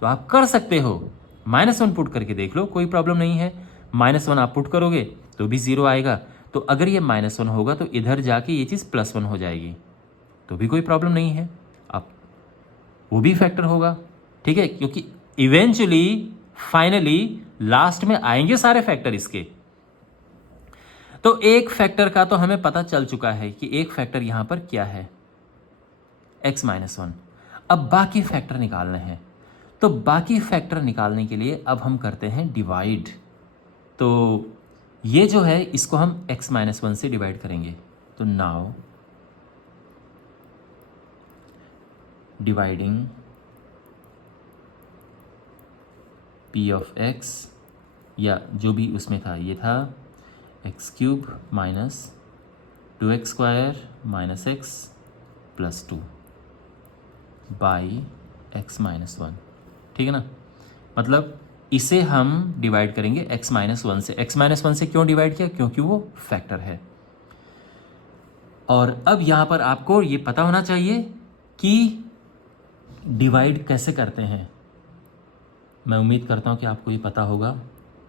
तो आप कर सकते हो, -1 पुट करके देख लो, कोई प्रॉब्लम नहीं है। -1 आप पुट करोगे तो भी 0 आएगा, तो अगर ये -1 होगा तो इधर जाके ये चीज़ +1 हो जाएगी, तो भी कोई प्रॉब्लम नहीं है, आप वो भी फैक्टर होगा, ठीक है। क्योंकि इवेंचुअली फाइनली लास्ट में आएंगे सारे फैक्टर इसके। तो एक फैक्टर का तो हमें पता चल चुका है कि एक फैक्टर यहां पर क्या है, x - 1। अब बाकी फैक्टर निकालने हैं, तो बाकी फैक्टर निकालने के लिए अब हम करते हैं डिवाइड। तो ये जो है इसको हम x - 1 से डिवाइड करेंगे। तो नाउ डिवाइडिंग p(x), या जो भी उसमें था, ये था x³ - 2x² - x + 2 by x - 1, ठीक है ना। मतलब इसे हम डिवाइड करेंगे x - 1 से। x - 1 से क्यों डिवाइड किया, क्योंकि वो फैक्टर है। और अब यहाँ पर आपको ये पता होना चाहिए कि डिवाइड कैसे करते हैं। मैं उम्मीद करता हूँ कि आपको ये पता होगा,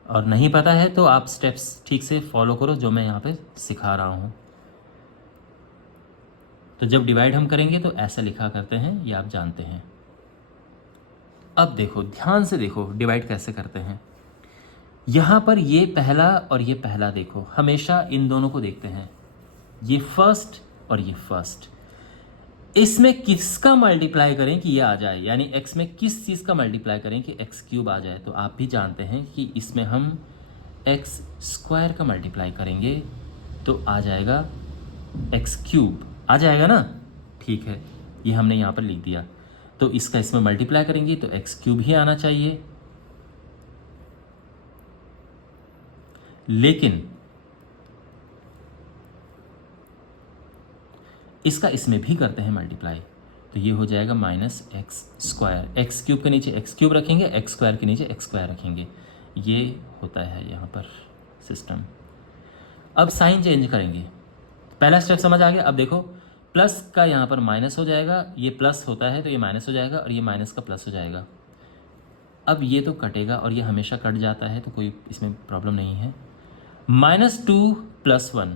और नहीं पता है तो आप स्टेप्स ठीक से फॉलो करो जो मैं यहाँ पे सिखा रहा हूँ। तो जब डिवाइड हम करेंगे तो ऐसा लिखा करते हैं, ये आप जानते हैं। अब देखो ध्यान से देखो डिवाइड कैसे करते हैं। यहाँ पर ये पहला और ये पहला देखो, हमेशा इन दोनों को देखते हैं, ये फर्स्ट और ये फर्स्ट। इसमें किसका मल्टीप्लाई करें कि ये आ जाए, यानी x में किस चीज़ का मल्टीप्लाई करें कि x³ आ जाए। तो आप भी जानते हैं कि इसमें हम x² का मल्टीप्लाई करेंगे तो आ जाएगा x³ आ जाएगा ना, ठीक है। ये हमने यहाँ पर लिख दिया, तो इसका इसमें मल्टीप्लाई करेंगे तो x³ ही आना चाहिए। लेकिन इसका इसमें भी करते हैं मल्टीप्लाई, तो ये हो जाएगा -x²। x³ के नीचे x³ रखेंगे, x² के नीचे x² रखेंगे, ये होता है यहाँ पर सिस्टम। अब साइन चेंज करेंगे, पहला स्टेप समझ आ गया। अब देखो प्लस का यहाँ पर माइनस हो जाएगा, ये प्लस होता है तो ये माइनस हो जाएगा, और ये माइनस का प्लस हो जाएगा। अब ये तो कटेगा और ये हमेशा कट जाता है, तो कोई इसमें प्रॉब्लम नहीं है। -2 + 1,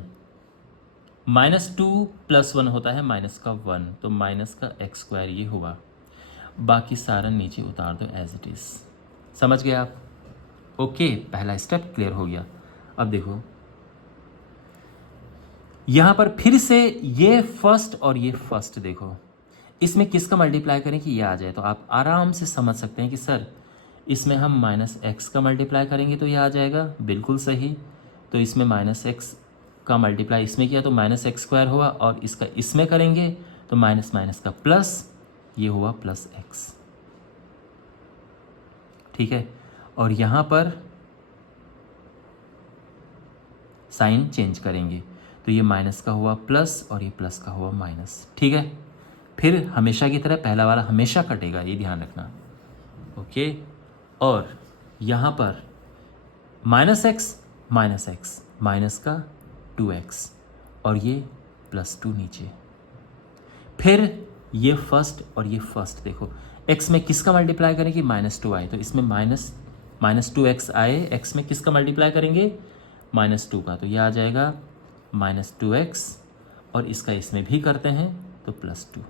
-2 + 1 होता है -1, तो -x², ये हुआ। बाकी सारा नीचे उतार दो एज इट इज़। समझ गए आप? ओके, पहला स्टेप क्लियर हो गया। अब देखो यहाँ पर फिर से ये फर्स्ट और ये फर्स्ट, देखो इसमें किसका मल्टीप्लाई करें कि ये आ जाए, तो आप आराम से समझ सकते हैं कि सर इसमें हम -x का मल्टीप्लाई करेंगे तो ये आ जाएगा, बिल्कुल सही। तो इसमें -x का मल्टीप्लाई इसमें किया तो -x² हुआ, और इसका इसमें करेंगे तो माइनस माइनस का प्लस, ये हुआ +x। ठीक है, और यहाँ पर साइन चेंज करेंगे तो ये माइनस का हुआ प्लस और ये प्लस का हुआ माइनस। ठीक है, फिर हमेशा की तरह पहला वाला हमेशा कटेगा, ये ध्यान रखना। ओके, और यहाँ पर -x माइनस का 2x और ये +2 नीचे। फिर ये फर्स्ट और ये फर्स्ट, देखो x में किसका मल्टीप्लाई करेंगे, -2 आए तो इसमें -2x आए, x में किसका मल्टीप्लाई करेंगे, -2 का, तो ये आ जाएगा -2x, और इसका इसमें भी करते हैं तो +2।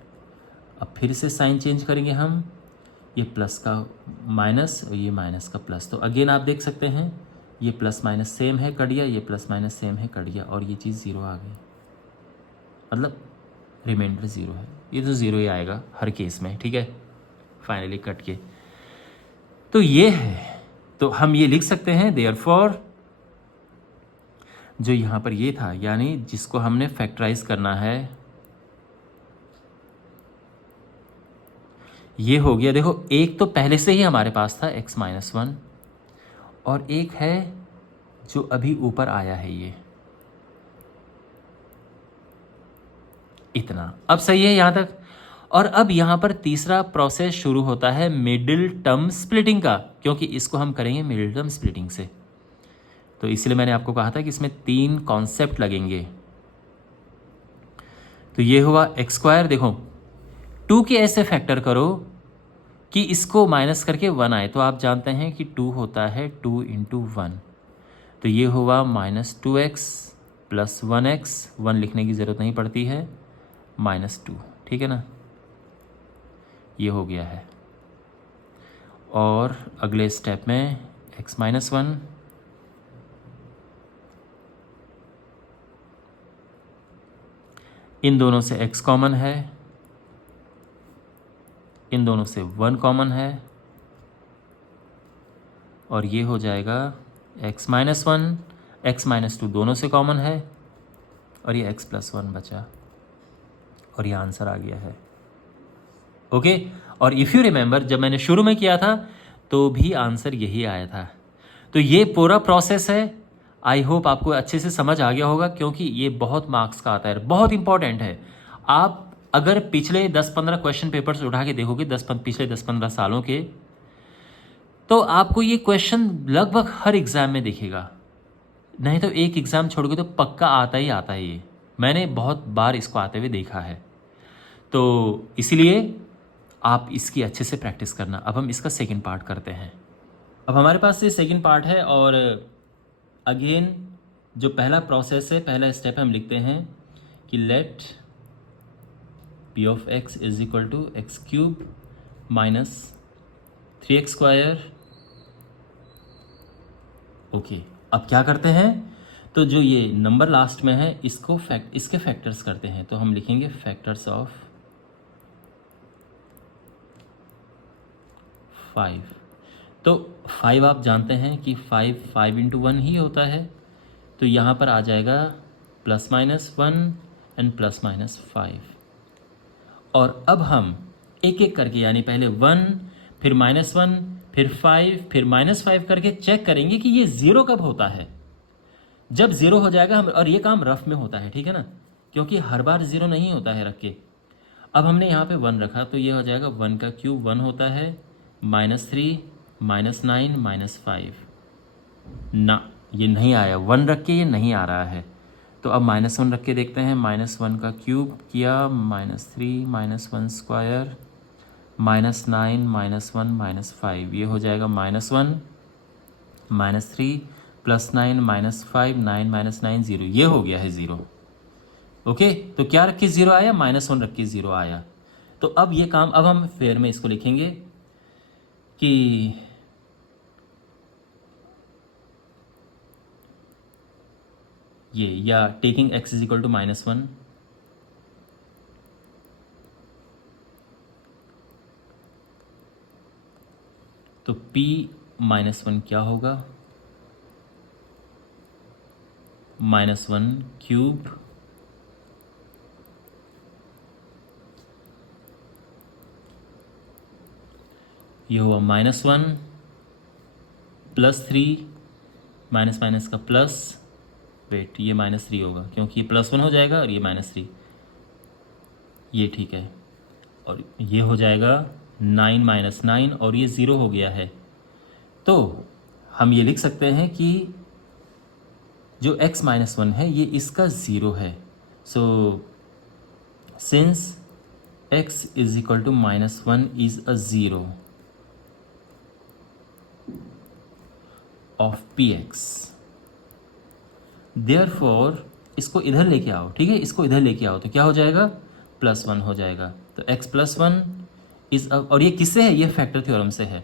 अब फिर से साइन चेंज करेंगे हम, ये प्लस का माइनस और ये माइनस का प्लस, तो अगेन आप देख सकते हैं ये प्लस माइनस सेम है, कट गया, ये प्लस माइनस सेम है, कट गया, और ये चीज़ 0 आ गई, मतलब रिमाइंडर 0 है, ये तो 0 ही आएगा हर केस में। ठीक है, फाइनली कट के, तो ये है, तो हम ये लिख सकते हैं देयरफॉर जो यहाँ पर ये था, यानी जिसको हमने फैक्टराइज करना है, ये हो गया। देखो एक तो पहले से ही हमारे पास था x-1, और एक है जो अभी ऊपर आया है, ये इतना। अब सही है यहाँ तक। और अब यहाँ पर तीसरा प्रोसेस शुरू होता है मिडिल टर्म स्प्लिटिंग का, क्योंकि इसको हम करेंगे मिडिल टर्म स्प्लिटिंग से, तो इसलिए मैंने आपको कहा था कि इसमें 3 कॉन्सेप्ट लगेंगे। तो ये हुआ x², देखो 2 के ऐसे फैक्टर करो कि इसको माइनस करके 1 आए, तो आप जानते हैं कि 2 होता है 2 × 1, तो ये हुआ -2x + 1x, 1 लिखने की ज़रूरत नहीं पड़ती है, -2। ठीक है ना, ये हो गया है। और अगले स्टेप में x-1, इन दोनों से x कॉमन है, इन दोनों से 1 कॉमन है, और ये हो जाएगा x-1, x-2 दोनों से कॉमन है, और ये x+1 बचा, और ये आंसर आ गया है। ओके, और इफ़ यू रिमेंबर जब मैंने शुरू में किया था तो भी आंसर यही आया था। तो ये पूरा प्रोसेस है, आई होप आपको अच्छे से समझ आ गया होगा, क्योंकि ये बहुत मार्क्स का आता है, बहुत इंपॉर्टेंट है। आप अगर पिछले 10-15 क्वेश्चन पेपर्स उठा के देखोगे पिछले 10-15 सालों के, तो आपको ये क्वेश्चन लगभग हर एग्ज़ाम में दिखेगा, नहीं तो एक एग्ज़ाम छोड़ के तो पक्का आता ही आता है। ये मैंने बहुत बार इसको आते हुए देखा है, तो इसीलिए आप इसकी अच्छे से प्रैक्टिस करना। अब हम इसका सेकंड पार्ट करते हैं। अब हमारे पास ये सेकंड पार्ट है, और अगेन जो पहला प्रोसेस है, पहला स्टेप हम लिखते हैं कि let p of x is equal to x³ - 3x²। Okay, अब क्या करते हैं, तो जो ये नंबर लास्ट में है इसको इसके फैक्टर्स करते हैं, तो हम लिखेंगे फैक्टर्स ऑफ 5। तो 5 आप जानते हैं कि 5 × 1 ही होता है, तो यहाँ पर आ जाएगा +-1 एंड +-5। और अब हम एक एक करके, यानी पहले 1, फिर -1, फिर 5, फिर -5 करके चेक करेंगे कि ये 0 कब होता है। जब 0 हो जाएगा हम, और ये काम रफ में होता है, ठीक है ना, क्योंकि हर बार 0 नहीं होता है रख के। अब हमने यहाँ पे 1 रखा, तो ये हो जाएगा 1 का क्यूब 1 होता है, -3, -9, -5 ना, ये नहीं आया, 1 रख के ये नहीं आ रहा है। तो अब -1 रख के देखते हैं, -1 का क्यूब किया, -3, -1², -9, -1, -5, ये हो जाएगा -1, -3, +9 -5 9 -9 0, ये हो गया है 0। ओके, तो क्या रख के 0 आया? -1 रख के 0 आया। तो अब ये काम, अब हम फेयर में इसको लिखेंगे कि ये, या taking x is equal to -1, तो p -1 क्या होगा? -1³ ये हुआ -1 +3 माइनस माइनस का प्लस, वेट ये -3 होगा क्योंकि ये +1 हो जाएगा और ये -3, ये ठीक है। और ये हो जाएगा 9 - 9 और ये 0 हो गया है। तो हम ये लिख सकते हैं कि जो x -1 है ये इसका 0 है। So since x is equal to -1 is a 0 of px, therefore इसको इधर लेके आओ, ठीक है, इसको इधर लेके आओ तो क्या हो जाएगा? +1 हो जाएगा। तो x +1 इज, और ये किससे है? ये फैक्टर थ्योरम से है।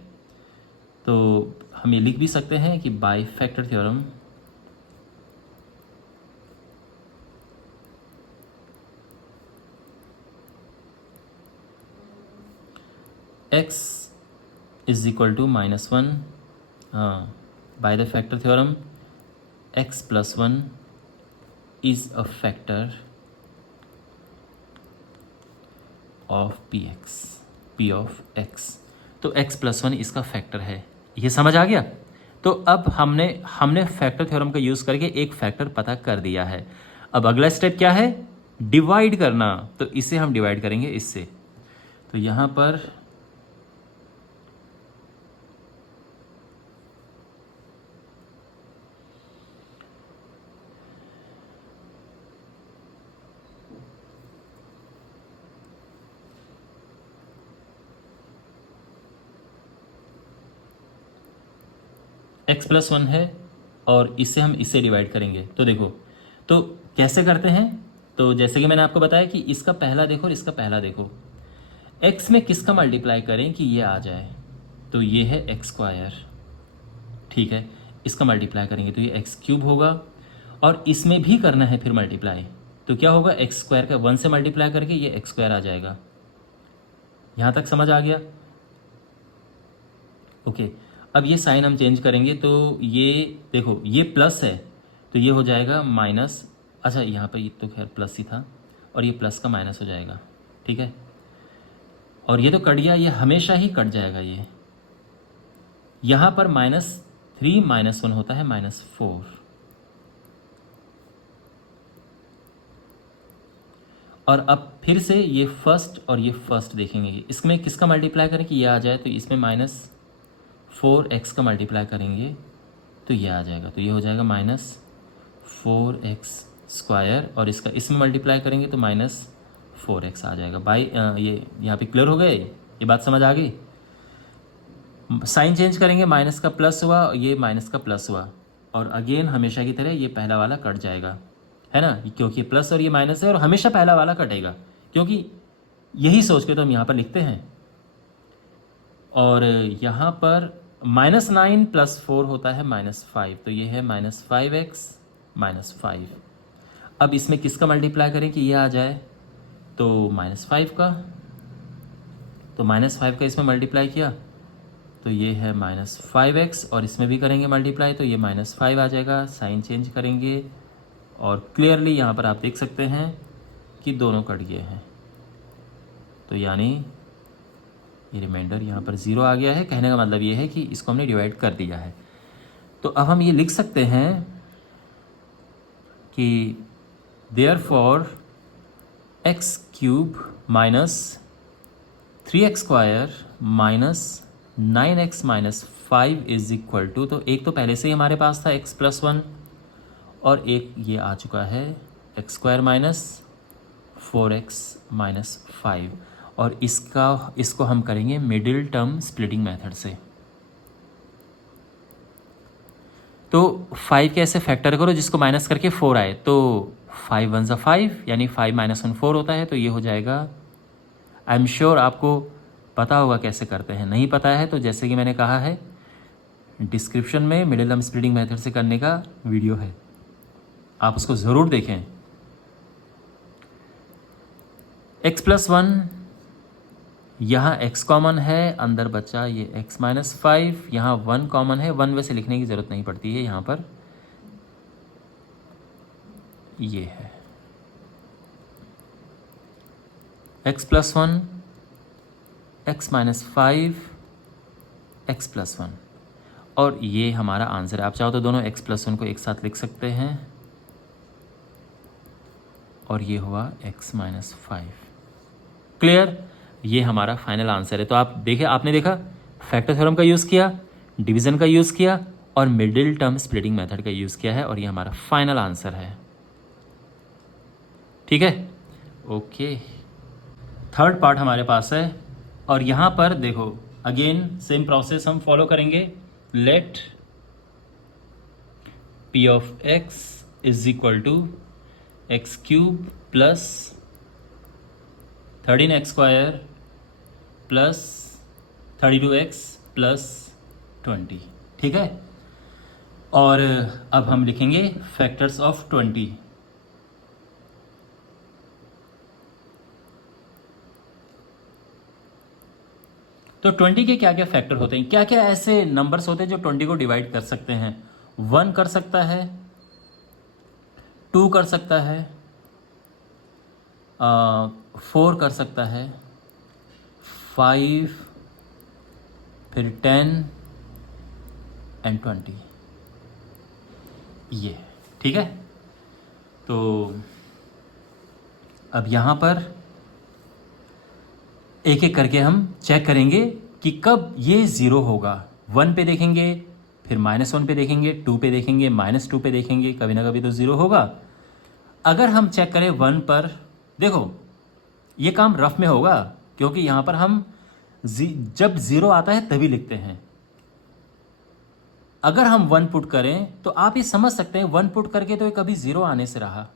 तो हम ये लिख भी सकते हैं कि by factor theorem x is equal to -1, हाँ, by the factor theorem x +1 is a factor of p of x। तो x +1 इसका फैक्टर है, ये समझ आ गया? तो अब हमने फैक्टर थ्योरम का यूज़ करके एक फैक्टर पता कर दिया है। अब अगला स्टेप क्या है? डिवाइड करना। तो इसे हम डिवाइड करेंगे इससे। तो यहाँ पर x +1 है और इससे हम इससे डिवाइड करेंगे। तो देखो, तो कैसे करते हैं? तो जैसे कि मैंने आपको बताया कि इसका पहला देखो और इसका पहला देखो, x में किसका मल्टीप्लाई करें कि ये आ जाए? तो ये है x², ठीक है, इसका मल्टीप्लाई करेंगे तो ये x³ होगा, और इसमें भी करना है फिर मल्टीप्लाई। तो क्या होगा? x² का 1 से मल्टीप्लाई करके ये x² आ जाएगा। यहाँ तक समझ आ गया? ओके, अब ये साइन हम चेंज करेंगे तो ये देखो, ये प्लस है तो ये हो जाएगा माइनस, अच्छा यहाँ पर ये तो खैर प्लस ही था, और ये प्लस का माइनस हो जाएगा, ठीक है, और ये तो कट गया, ये हमेशा ही कट जाएगा। ये यहाँ पर -3 -1 होता है -4, और अब फिर से ये फर्स्ट और ये फर्स्ट देखेंगे, इसमें किसका मल्टीप्लाई करें कि ये आ जाए? तो इसमें -4x का मल्टीप्लाई करेंगे तो ये आ जाएगा, तो ये हो जाएगा -4x², और इसका इसमें मल्टीप्लाई करेंगे तो -4x आ जाएगा। बाई ये यहाँ पे क्लियर हो गए? ये बात समझ आ गई? साइन चेंज करेंगे, माइनस का प्लस हुआ, ये माइनस का प्लस हुआ, और अगेन हमेशा की तरह ये पहला वाला कट जाएगा, है ना, क्योंकि प्लस और ये माइनस है, और हमेशा पहला वाला कटेगा, क्योंकि यही सोच के तो हम यहाँ पर लिखते हैं। और यहाँ पर -9 + 4 होता है -5, तो ये है -5x -5। अब इसमें किसका मल्टीप्लाई करें कि ये आ जाए? तो -5 का, तो -5 का इसमें मल्टीप्लाई किया तो ये है -5x, और इसमें भी करेंगे मल्टीप्लाई तो ये -5 आ जाएगा। साइन चेंज करेंगे और क्लियरली यहाँ पर आप देख सकते हैं कि दोनों कट गए हैं, तो यानी ये रिमाइंडर यहाँ पर 0 आ गया है। कहने का मतलब ये है कि इसको हमने डिवाइड कर दिया है। तो अब हम ये लिख सकते हैं कि therefore x³ -3x² -9x -5 is equal to, तो एक तो पहले से ही हमारे पास था x +1, और एक ये आ चुका है x² -4x -5, और इसको हम करेंगे मिडिल टर्म स्प्लिटिंग मेथड से। तो 5 के ऐसे फैक्टर करो जिसको माइनस करके 4 आए, तो 5 वन ज़ा 5, यानी 5 माइनस 1 4 होता है, तो ये हो जाएगा। आई एम श्योर आपको पता होगा कैसे करते हैं, नहीं पता है तो जैसे कि मैंने कहा है डिस्क्रिप्शन में मिडिल टर्म स्प्लिटिंग मेथड से करने का वीडियो है, आप उसको ज़रूर देखें। x+1, यहाँ x कॉमन है, अंदर बचा ये x-5, यहाँ 1 कॉमन है, 1 वैसे लिखने की ज़रूरत नहीं पड़ती है, यहाँ पर ये है x+1, x-5, x+1, और ये हमारा आंसर है। आप चाहो तो दोनों x+1 को एक साथ लिख सकते हैं, और ये हुआ x-5। क्लियर? ये हमारा फाइनल आंसर है। तो आप देखिए, आपने देखा फैक्टर थ्योरम का यूज़ किया, डिवीज़न का यूज़ किया और मिडिल टर्म स्प्लिटिंग मेथड का यूज़ किया है, और ये हमारा फाइनल आंसर है। ठीक है, ओके। थर्ड पार्ट हमारे पास है, और यहाँ पर देखो अगेन सेम प्रोसेस हम फॉलो करेंगे। Let p of x is equal to x³ plus 13x² plus 32x plus 20। ठीक है, और अब हम लिखेंगे फैक्टर्स ऑफ 20। तो 20 के क्या क्या फैक्टर होते हैं, क्या क्या ऐसे नंबर्स होते हैं जो 20 को डिवाइड कर सकते हैं? 1 कर सकता है, 2 कर सकता है, 4 कर सकता है, 5, फिर 10 एंड 20। ये ठीक है। तो अब यहाँ पर एक एक करके हम चेक करेंगे कि कब ये ज़ीरो होगा। 1 पे देखेंगे, फिर -1 पे देखेंगे, 2 पे देखेंगे, -2 पे देखेंगे, कभी ना कभी तो ज़ीरो होगा। अगर हम चेक करें 1 पर, देखो ये काम रफ में होगा, क्योंकि यहाँ पर हम जब ज़ीरो आता है तभी लिखते हैं। अगर हम 1 पुट करें तो आप ये समझ सकते हैं 1 पुट करके तो ये कभी ज़ीरो आने से रहा,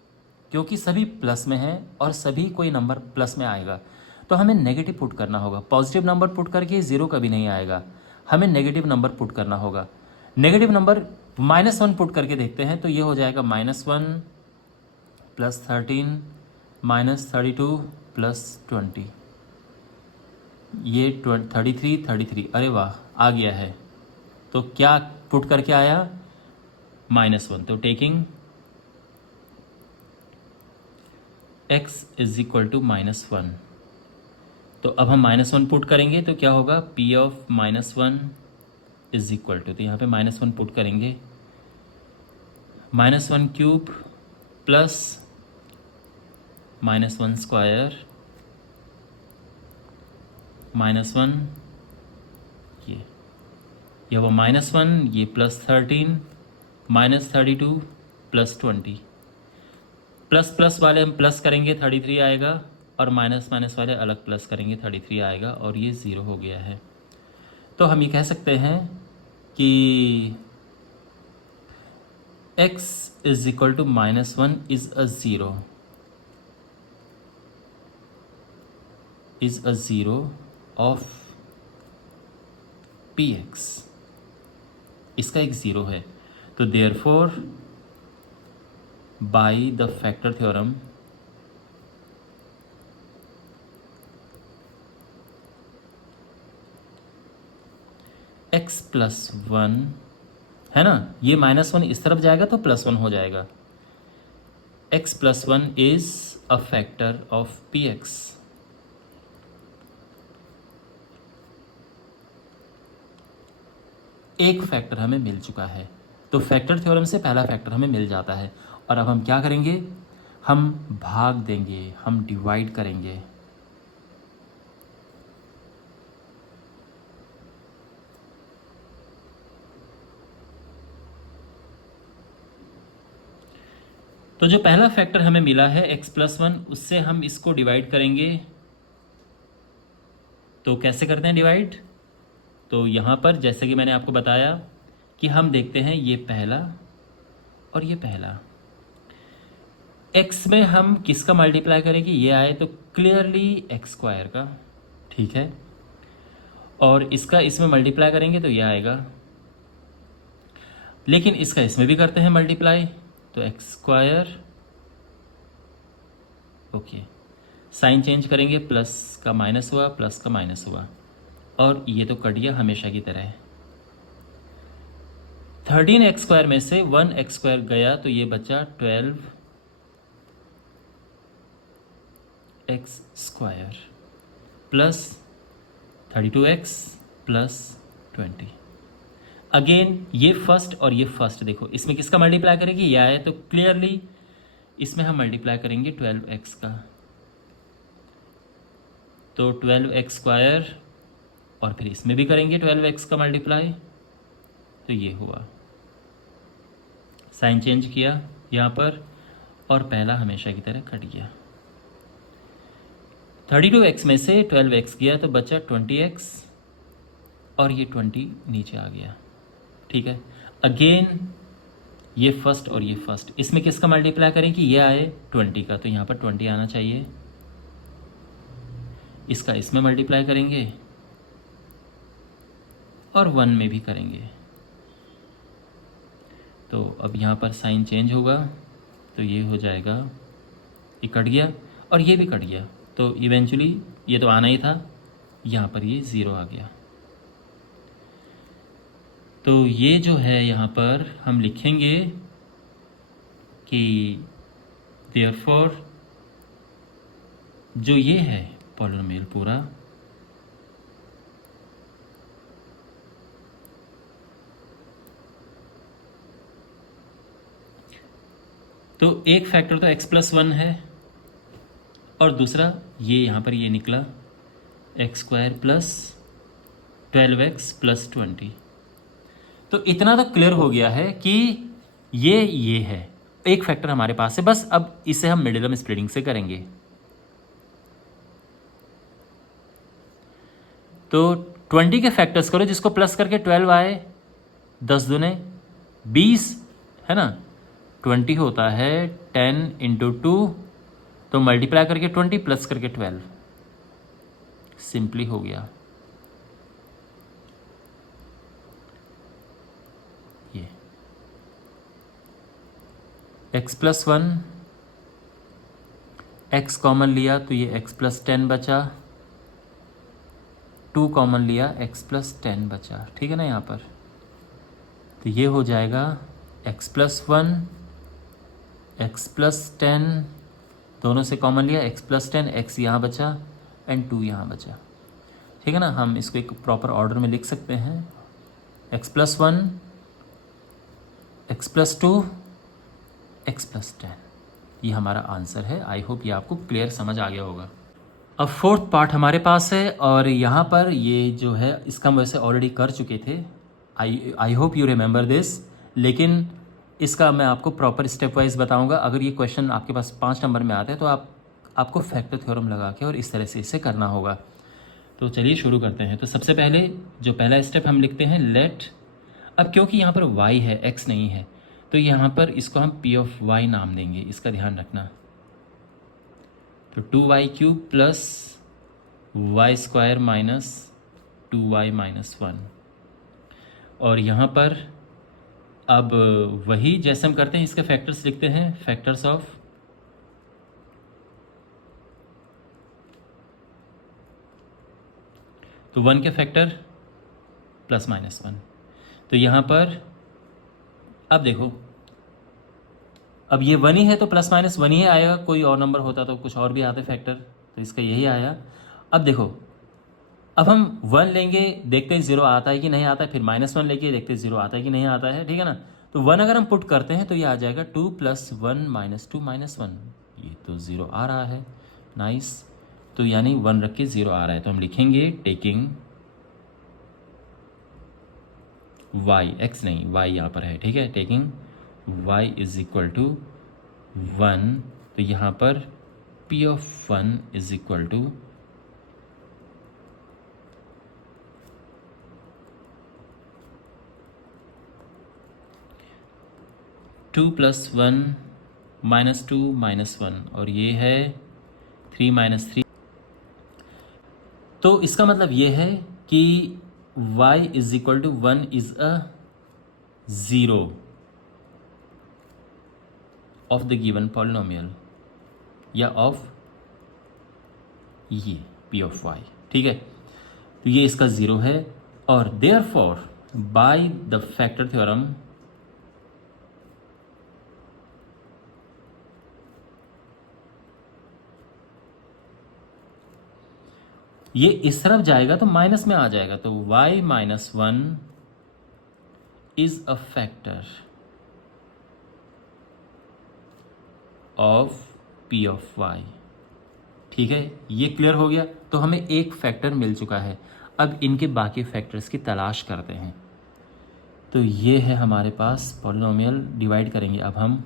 क्योंकि सभी प्लस में हैं और सभी कोई नंबर प्लस में आएगा। तो हमें नेगेटिव पुट करना होगा। पॉजिटिव नंबर पुट करके ज़ीरो कभी नहीं आएगा, हमें नेगेटिव नंबर पुट करना होगा। नेगेटिव नंबर -1 पुट करके देखते हैं, तो ये हो जाएगा -1 प्लस 13 -32 प्लस 20, ये 33, अरे वाह आ गया है। तो क्या पुट करके आया? -1। तो taking x is equal to -1, तो अब हम -1 पुट करेंगे तो क्या होगा? p of -1 is equal to, तो यहाँ पे -1 पुट करेंगे, -1³ प्लस -1² -1, ये वो -1, ये +13 -32 प्लस 20। प्लस प्लस वाले हम प्लस करेंगे 33 आएगा, और माइनस माइनस वाले अलग प्लस करेंगे 33 आएगा, और ये ज़ीरो हो गया है। तो हम ये कह सकते हैं कि x is equal to -1 is a zero of px, इसका एक ज़ीरो है। तो therefore by the factor theorem x+1 है ना, ये -1 इस तरफ जाएगा तो +1 हो जाएगा। x+1 is a factor of px। एक फैक्टर हमें मिल चुका है, तो फैक्टर थ्योरम से पहला फैक्टर हमें मिल जाता है। और अब हम क्या करेंगे? हम भाग देंगे, हम डिवाइड करेंगे। तो जो पहला फैक्टर हमें मिला है x+1, उससे हम इसको डिवाइड करेंगे। तो कैसे करते हैं डिवाइड? तो यहाँ पर जैसे कि मैंने आपको बताया कि हम देखते हैं ये पहला और ये पहला। x में हम किसका मल्टीप्लाई करेंगे, ये आए तो क्लियरली एक्स स्क्वायर का, ठीक है। और इसका इसमें मल्टीप्लाई करेंगे तो ये आएगा, लेकिन इसका इसमें भी करते हैं मल्टीप्लाई, तो x square, okay. Sign change करेंगे, प्लस का माइनस हुआ, प्लस का माइनस हुआ, और ये तो कट गया हमेशा की तरह। 13x स्क्वायर में से 1x स्क्वायर गया तो ये बचा 12x square plus 32x plus 20। Again ये फर्स्ट और ये फर्स्ट, देखो इसमें किसका मल्टीप्लाई करेंगे, ये आया तो क्लियरली इसमें हम मल्टीप्लाई करेंगे 12x का, तो 12x स्क्वायर, और फिर इसमें भी करेंगे 12x का मल्टीप्लाई, तो ये हुआ। साइन चेंज किया यहाँ पर, और पहला हमेशा की तरह कट गया। 32x में से 12x गया तो बचा 20x, और ये 20 नीचे आ गया, ठीक है। अगेन ये फर्स्ट और ये फर्स्ट, इसमें किसका मल्टीप्लाई करें कि ये आए 20 का, तो यहाँ पर 20 आना चाहिए। इसका इसमें मल्टीप्लाई करेंगे और 1 में भी करेंगे, तो अब यहाँ पर साइन चेंज होगा, तो ये हो जाएगा, ये कट गया और ये भी कट गया, तो इवेंचुअली ये तो आना ही था, यहाँ पर ये 0 आ गया। तो ये जो है यहाँ पर हम लिखेंगे कि देयरफॉर जो ये है पॉलिनोमियल पूरा, तो एक फैक्टर तो x+1 है, और दूसरा ये यहाँ पर ये निकला x square plus 12x plus 20। तो इतना तो क्लियर हो गया है कि ये है एक फैक्टर हमारे पास है। बस अब इसे हम मिडिलम स्प्लिटिंग से करेंगे। तो 20 के फैक्टर्स करो, जिसको प्लस करके 12 आए, 10 दूने 20 है ना, 20 होता है 10 × 2, तो मल्टीप्लाई करके 20 प्लस करके 12, सिंपली हो गया ये। x+1, x कॉमन लिया तो ये x+10 बचा, 2 कॉमन लिया x+10 बचा, ठीक है ना। यहाँ पर तो ये हो जाएगा x+1 x+10, दोनों से कॉमन लिया x+10, x यहाँ बचा एंड 2 यहाँ बचा, ठीक है ना। हम इसको एक प्रॉपर ऑर्डर में लिख सकते हैं, x+1 x+2 x+10, ये हमारा आंसर है। आई होप ये आपको क्लियर समझ आ गया होगा। अब फोर्थ पार्ट हमारे पास है, और यहाँ पर ये जो है इसका हम वैसे ऑलरेडी कर चुके थे, I hope you remember this, लेकिन इसका मैं आपको प्रॉपर स्टेप वाइज बताऊंगा। अगर ये क्वेश्चन आपके पास 5 नंबर में आता है तो आपको फैक्टर थ्योरम लगा के और इस तरह से इसे करना होगा। तो चलिए शुरू करते हैं। तो सबसे पहले जो पहला स्टेप हम लिखते हैं लेट, अब क्योंकि यहाँ पर y है x नहीं है, तो यहाँ पर इसको हम p(y) नाम देंगे, इसका ध्यान रखना। तो 2y³ plus y² minus 2y minus 1, और यहाँ पर अब वही जैसे हम करते हैं इसके फैक्टर्स लिखते हैं, फैक्टर्स ऑफ तो 1 के फैक्टर प्लस माइनस 1, तो यहाँ पर अब देखो, अब ये 1 ही है तो प्लस माइनस 1 ही आएगा, कोई और नंबर होता तो कुछ और भी आते फैक्टर, तो इसका यही आया। अब देखो, अब हम 1 लेंगे, देखते हैं 0 आता है कि नहीं आता है, फिर -1 लेके देखते हैं 0 आता है कि नहीं आता है, ठीक है ना। तो 1 अगर हम पुट करते हैं तो ये आ जाएगा 2 + 1 - 2 - 1, ये तो 0 आ रहा है, नाइस। तो यानी 1 रख के 0 आ रहा है, तो हम लिखेंगे टेकिंग y, x नहीं y यहाँ पर है, ठीक है, टेकिंग y = 1, तो यहाँ पर p(1) = 2 2 + 1 -2 -1 और ये है 3 - 3। तो इसका मतलब ये है कि y = 1 is a 0 of the given polynomial या ऑफ ये p ऑफ y, ठीक है। तो ये इसका 0 है और therefore by the factor theorem ये इस तरफ जाएगा तो माइनस में आ जाएगा, तो y - 1 is a factor of p of y, ठीक है। ये क्लियर हो गया। तो हमें एक फैक्टर मिल चुका है, अब इनके बाकी फैक्टर्स की तलाश करते हैं। तो ये है हमारे पास पॉलिनोमियल, डिवाइड करेंगे अब हम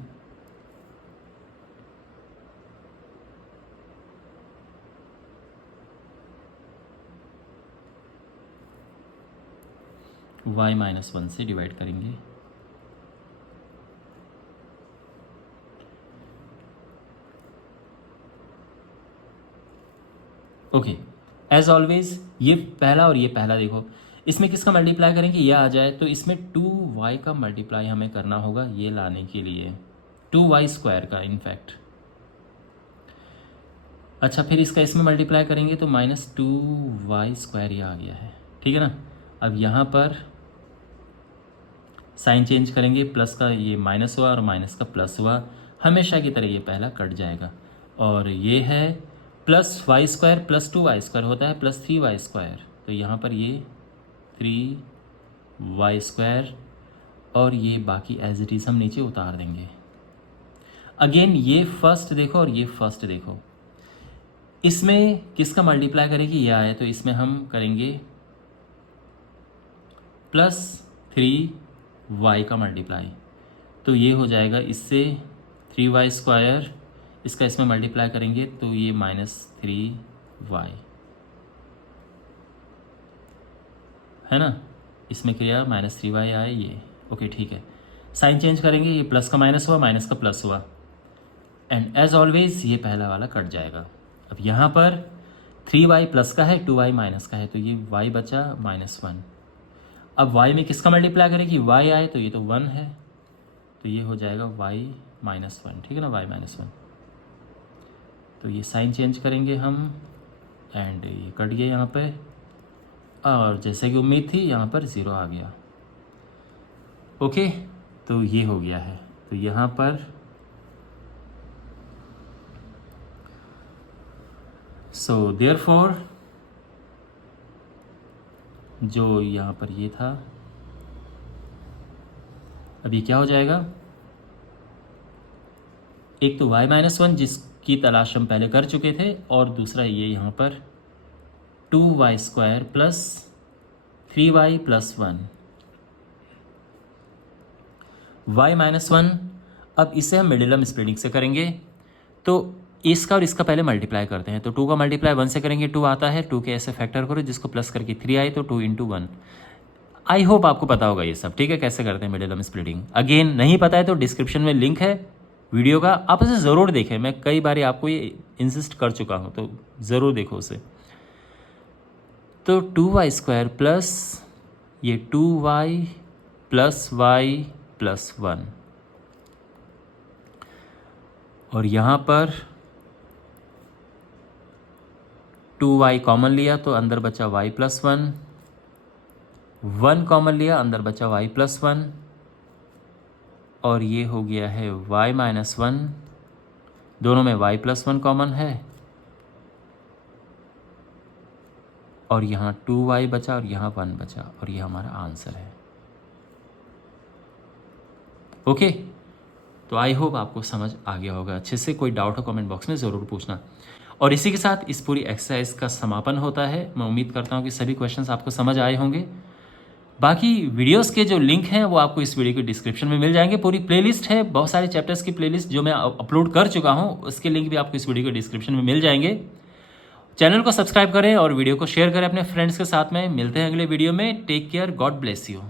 y - 1 से डिवाइड करेंगे। ओके, एज ऑलवेज ये पहला और ये पहला देखो, इसमें किसका मल्टीप्लाई करेंगे, ये आ जाए तो इसमें 2y का मल्टीप्लाई हमें करना होगा ये लाने के लिए, 2y² का इनफैक्ट। अच्छा, फिर इसका इसमें मल्टीप्लाई करेंगे तो -2y² ये आ गया है, ठीक है ना। अब यहाँ पर साइन चेंज करेंगे, प्लस का ये माइनस हुआ और माइनस का प्लस हुआ, हमेशा की तरह ये पहला कट जाएगा। और ये है +y² + 2y² होता है +3y², तो यहाँ पर ये 3y² और ये बाकी एज इट इज़ हम नीचे उतार देंगे। अगेन ये फर्स्ट देखो और ये फर्स्ट देखो, इसमें किसका मल्टीप्लाई करेंगे, ये आए तो इसमें हम करेंगे +3y का मल्टीप्लाई, तो ये हो जाएगा इससे 3y², इसका इसमें मल्टीप्लाई करेंगे तो ये -3y है ना, इसमें क्रिया -3y आए ये। ओके, ठीक है। साइन चेंज करेंगे, ये प्लस का माइनस हुआ, माइनस का प्लस हुआ, एंड एज ऑलवेज ये पहला वाला कट जाएगा। अब यहाँ पर 3y प्लस का है, 2y माइनस का है, तो ये y बचा -1। अब y में किसका मल्टीप्लाई करेगी, y आए तो ये तो 1 है, तो ये हो जाएगा y - 1, ठीक है ना, y - 1। तो ये साइन चेंज करेंगे हम एंड ये कट गया यहाँ पे, और जैसे कि उम्मीद थी यहाँ पर 0 आ गया। ओके, तो ये हो गया है। तो यहाँ पर सो देयरफॉर जो यहाँ पर ये था, अभी क्या हो जाएगा, एक तो y - 1 जिसकी तलाश हम पहले कर चुके थे, और दूसरा ये यहाँ पर 2y² + 3y + 1 y - 1। अब इसे हम मिडिलम स्प्लिटिंग से करेंगे, तो इसका और इसका पहले मल्टीप्लाई करते हैं। तो 2 का मल्टीप्लाई 1 से करेंगे, 2 आता है, 2 के ऐसे फैक्टर करो जिसको प्लस करके 3 आए, तो 2 × 1। आई होप आपको पता होगा ये सब, ठीक है, कैसे करते हैं मिडिलम स्प्लिटिंग। अगेन नहीं पता है तो डिस्क्रिप्शन में लिंक है वीडियो का, आप उसे ज़रूर देखें, मैं कई बार आपको ये इंसिस्ट कर चुका हूँ, तो ज़रूर देखो उसे। तो 2y² प्लस ये 2y + y + 1, और यहाँ पर 2y कॉमन लिया तो अंदर बचा y + 1, 1 कॉमन लिया अंदर बचा y + 1, और ये हो गया है y - 1, दोनों में y + 1 कॉमन है, और यहाँ 2y बचा और यहाँ 1 बचा, और ये हमारा आंसर है। ओके, तो आई होप आपको समझ आ गया होगा अच्छे से। कोई डाउट हो कमेंट बॉक्स में ज़रूर पूछना। और इसी के साथ इस पूरी एक्सरसाइज का समापन होता है। मैं उम्मीद करता हूँ कि सभी क्वेश्चंस आपको समझ आए होंगे। बाकी वीडियोस के जो लिंक हैं वो आपको इस वीडियो के डिस्क्रिप्शन में मिल जाएंगे। पूरी प्लेलिस्ट है, बहुत सारे चैप्टर्स की प्लेलिस्ट जो मैं अपलोड कर चुका हूँ, उसके लिंक भी आपको इस वीडियो के डिस्क्रिप्शन में मिल जाएंगे। चैनल को सब्सक्राइब करें और वीडियो को शेयर करें अपने फ्रेंड्स के साथ में। मिलते हैं अगले वीडियो में। Take care, God bless you.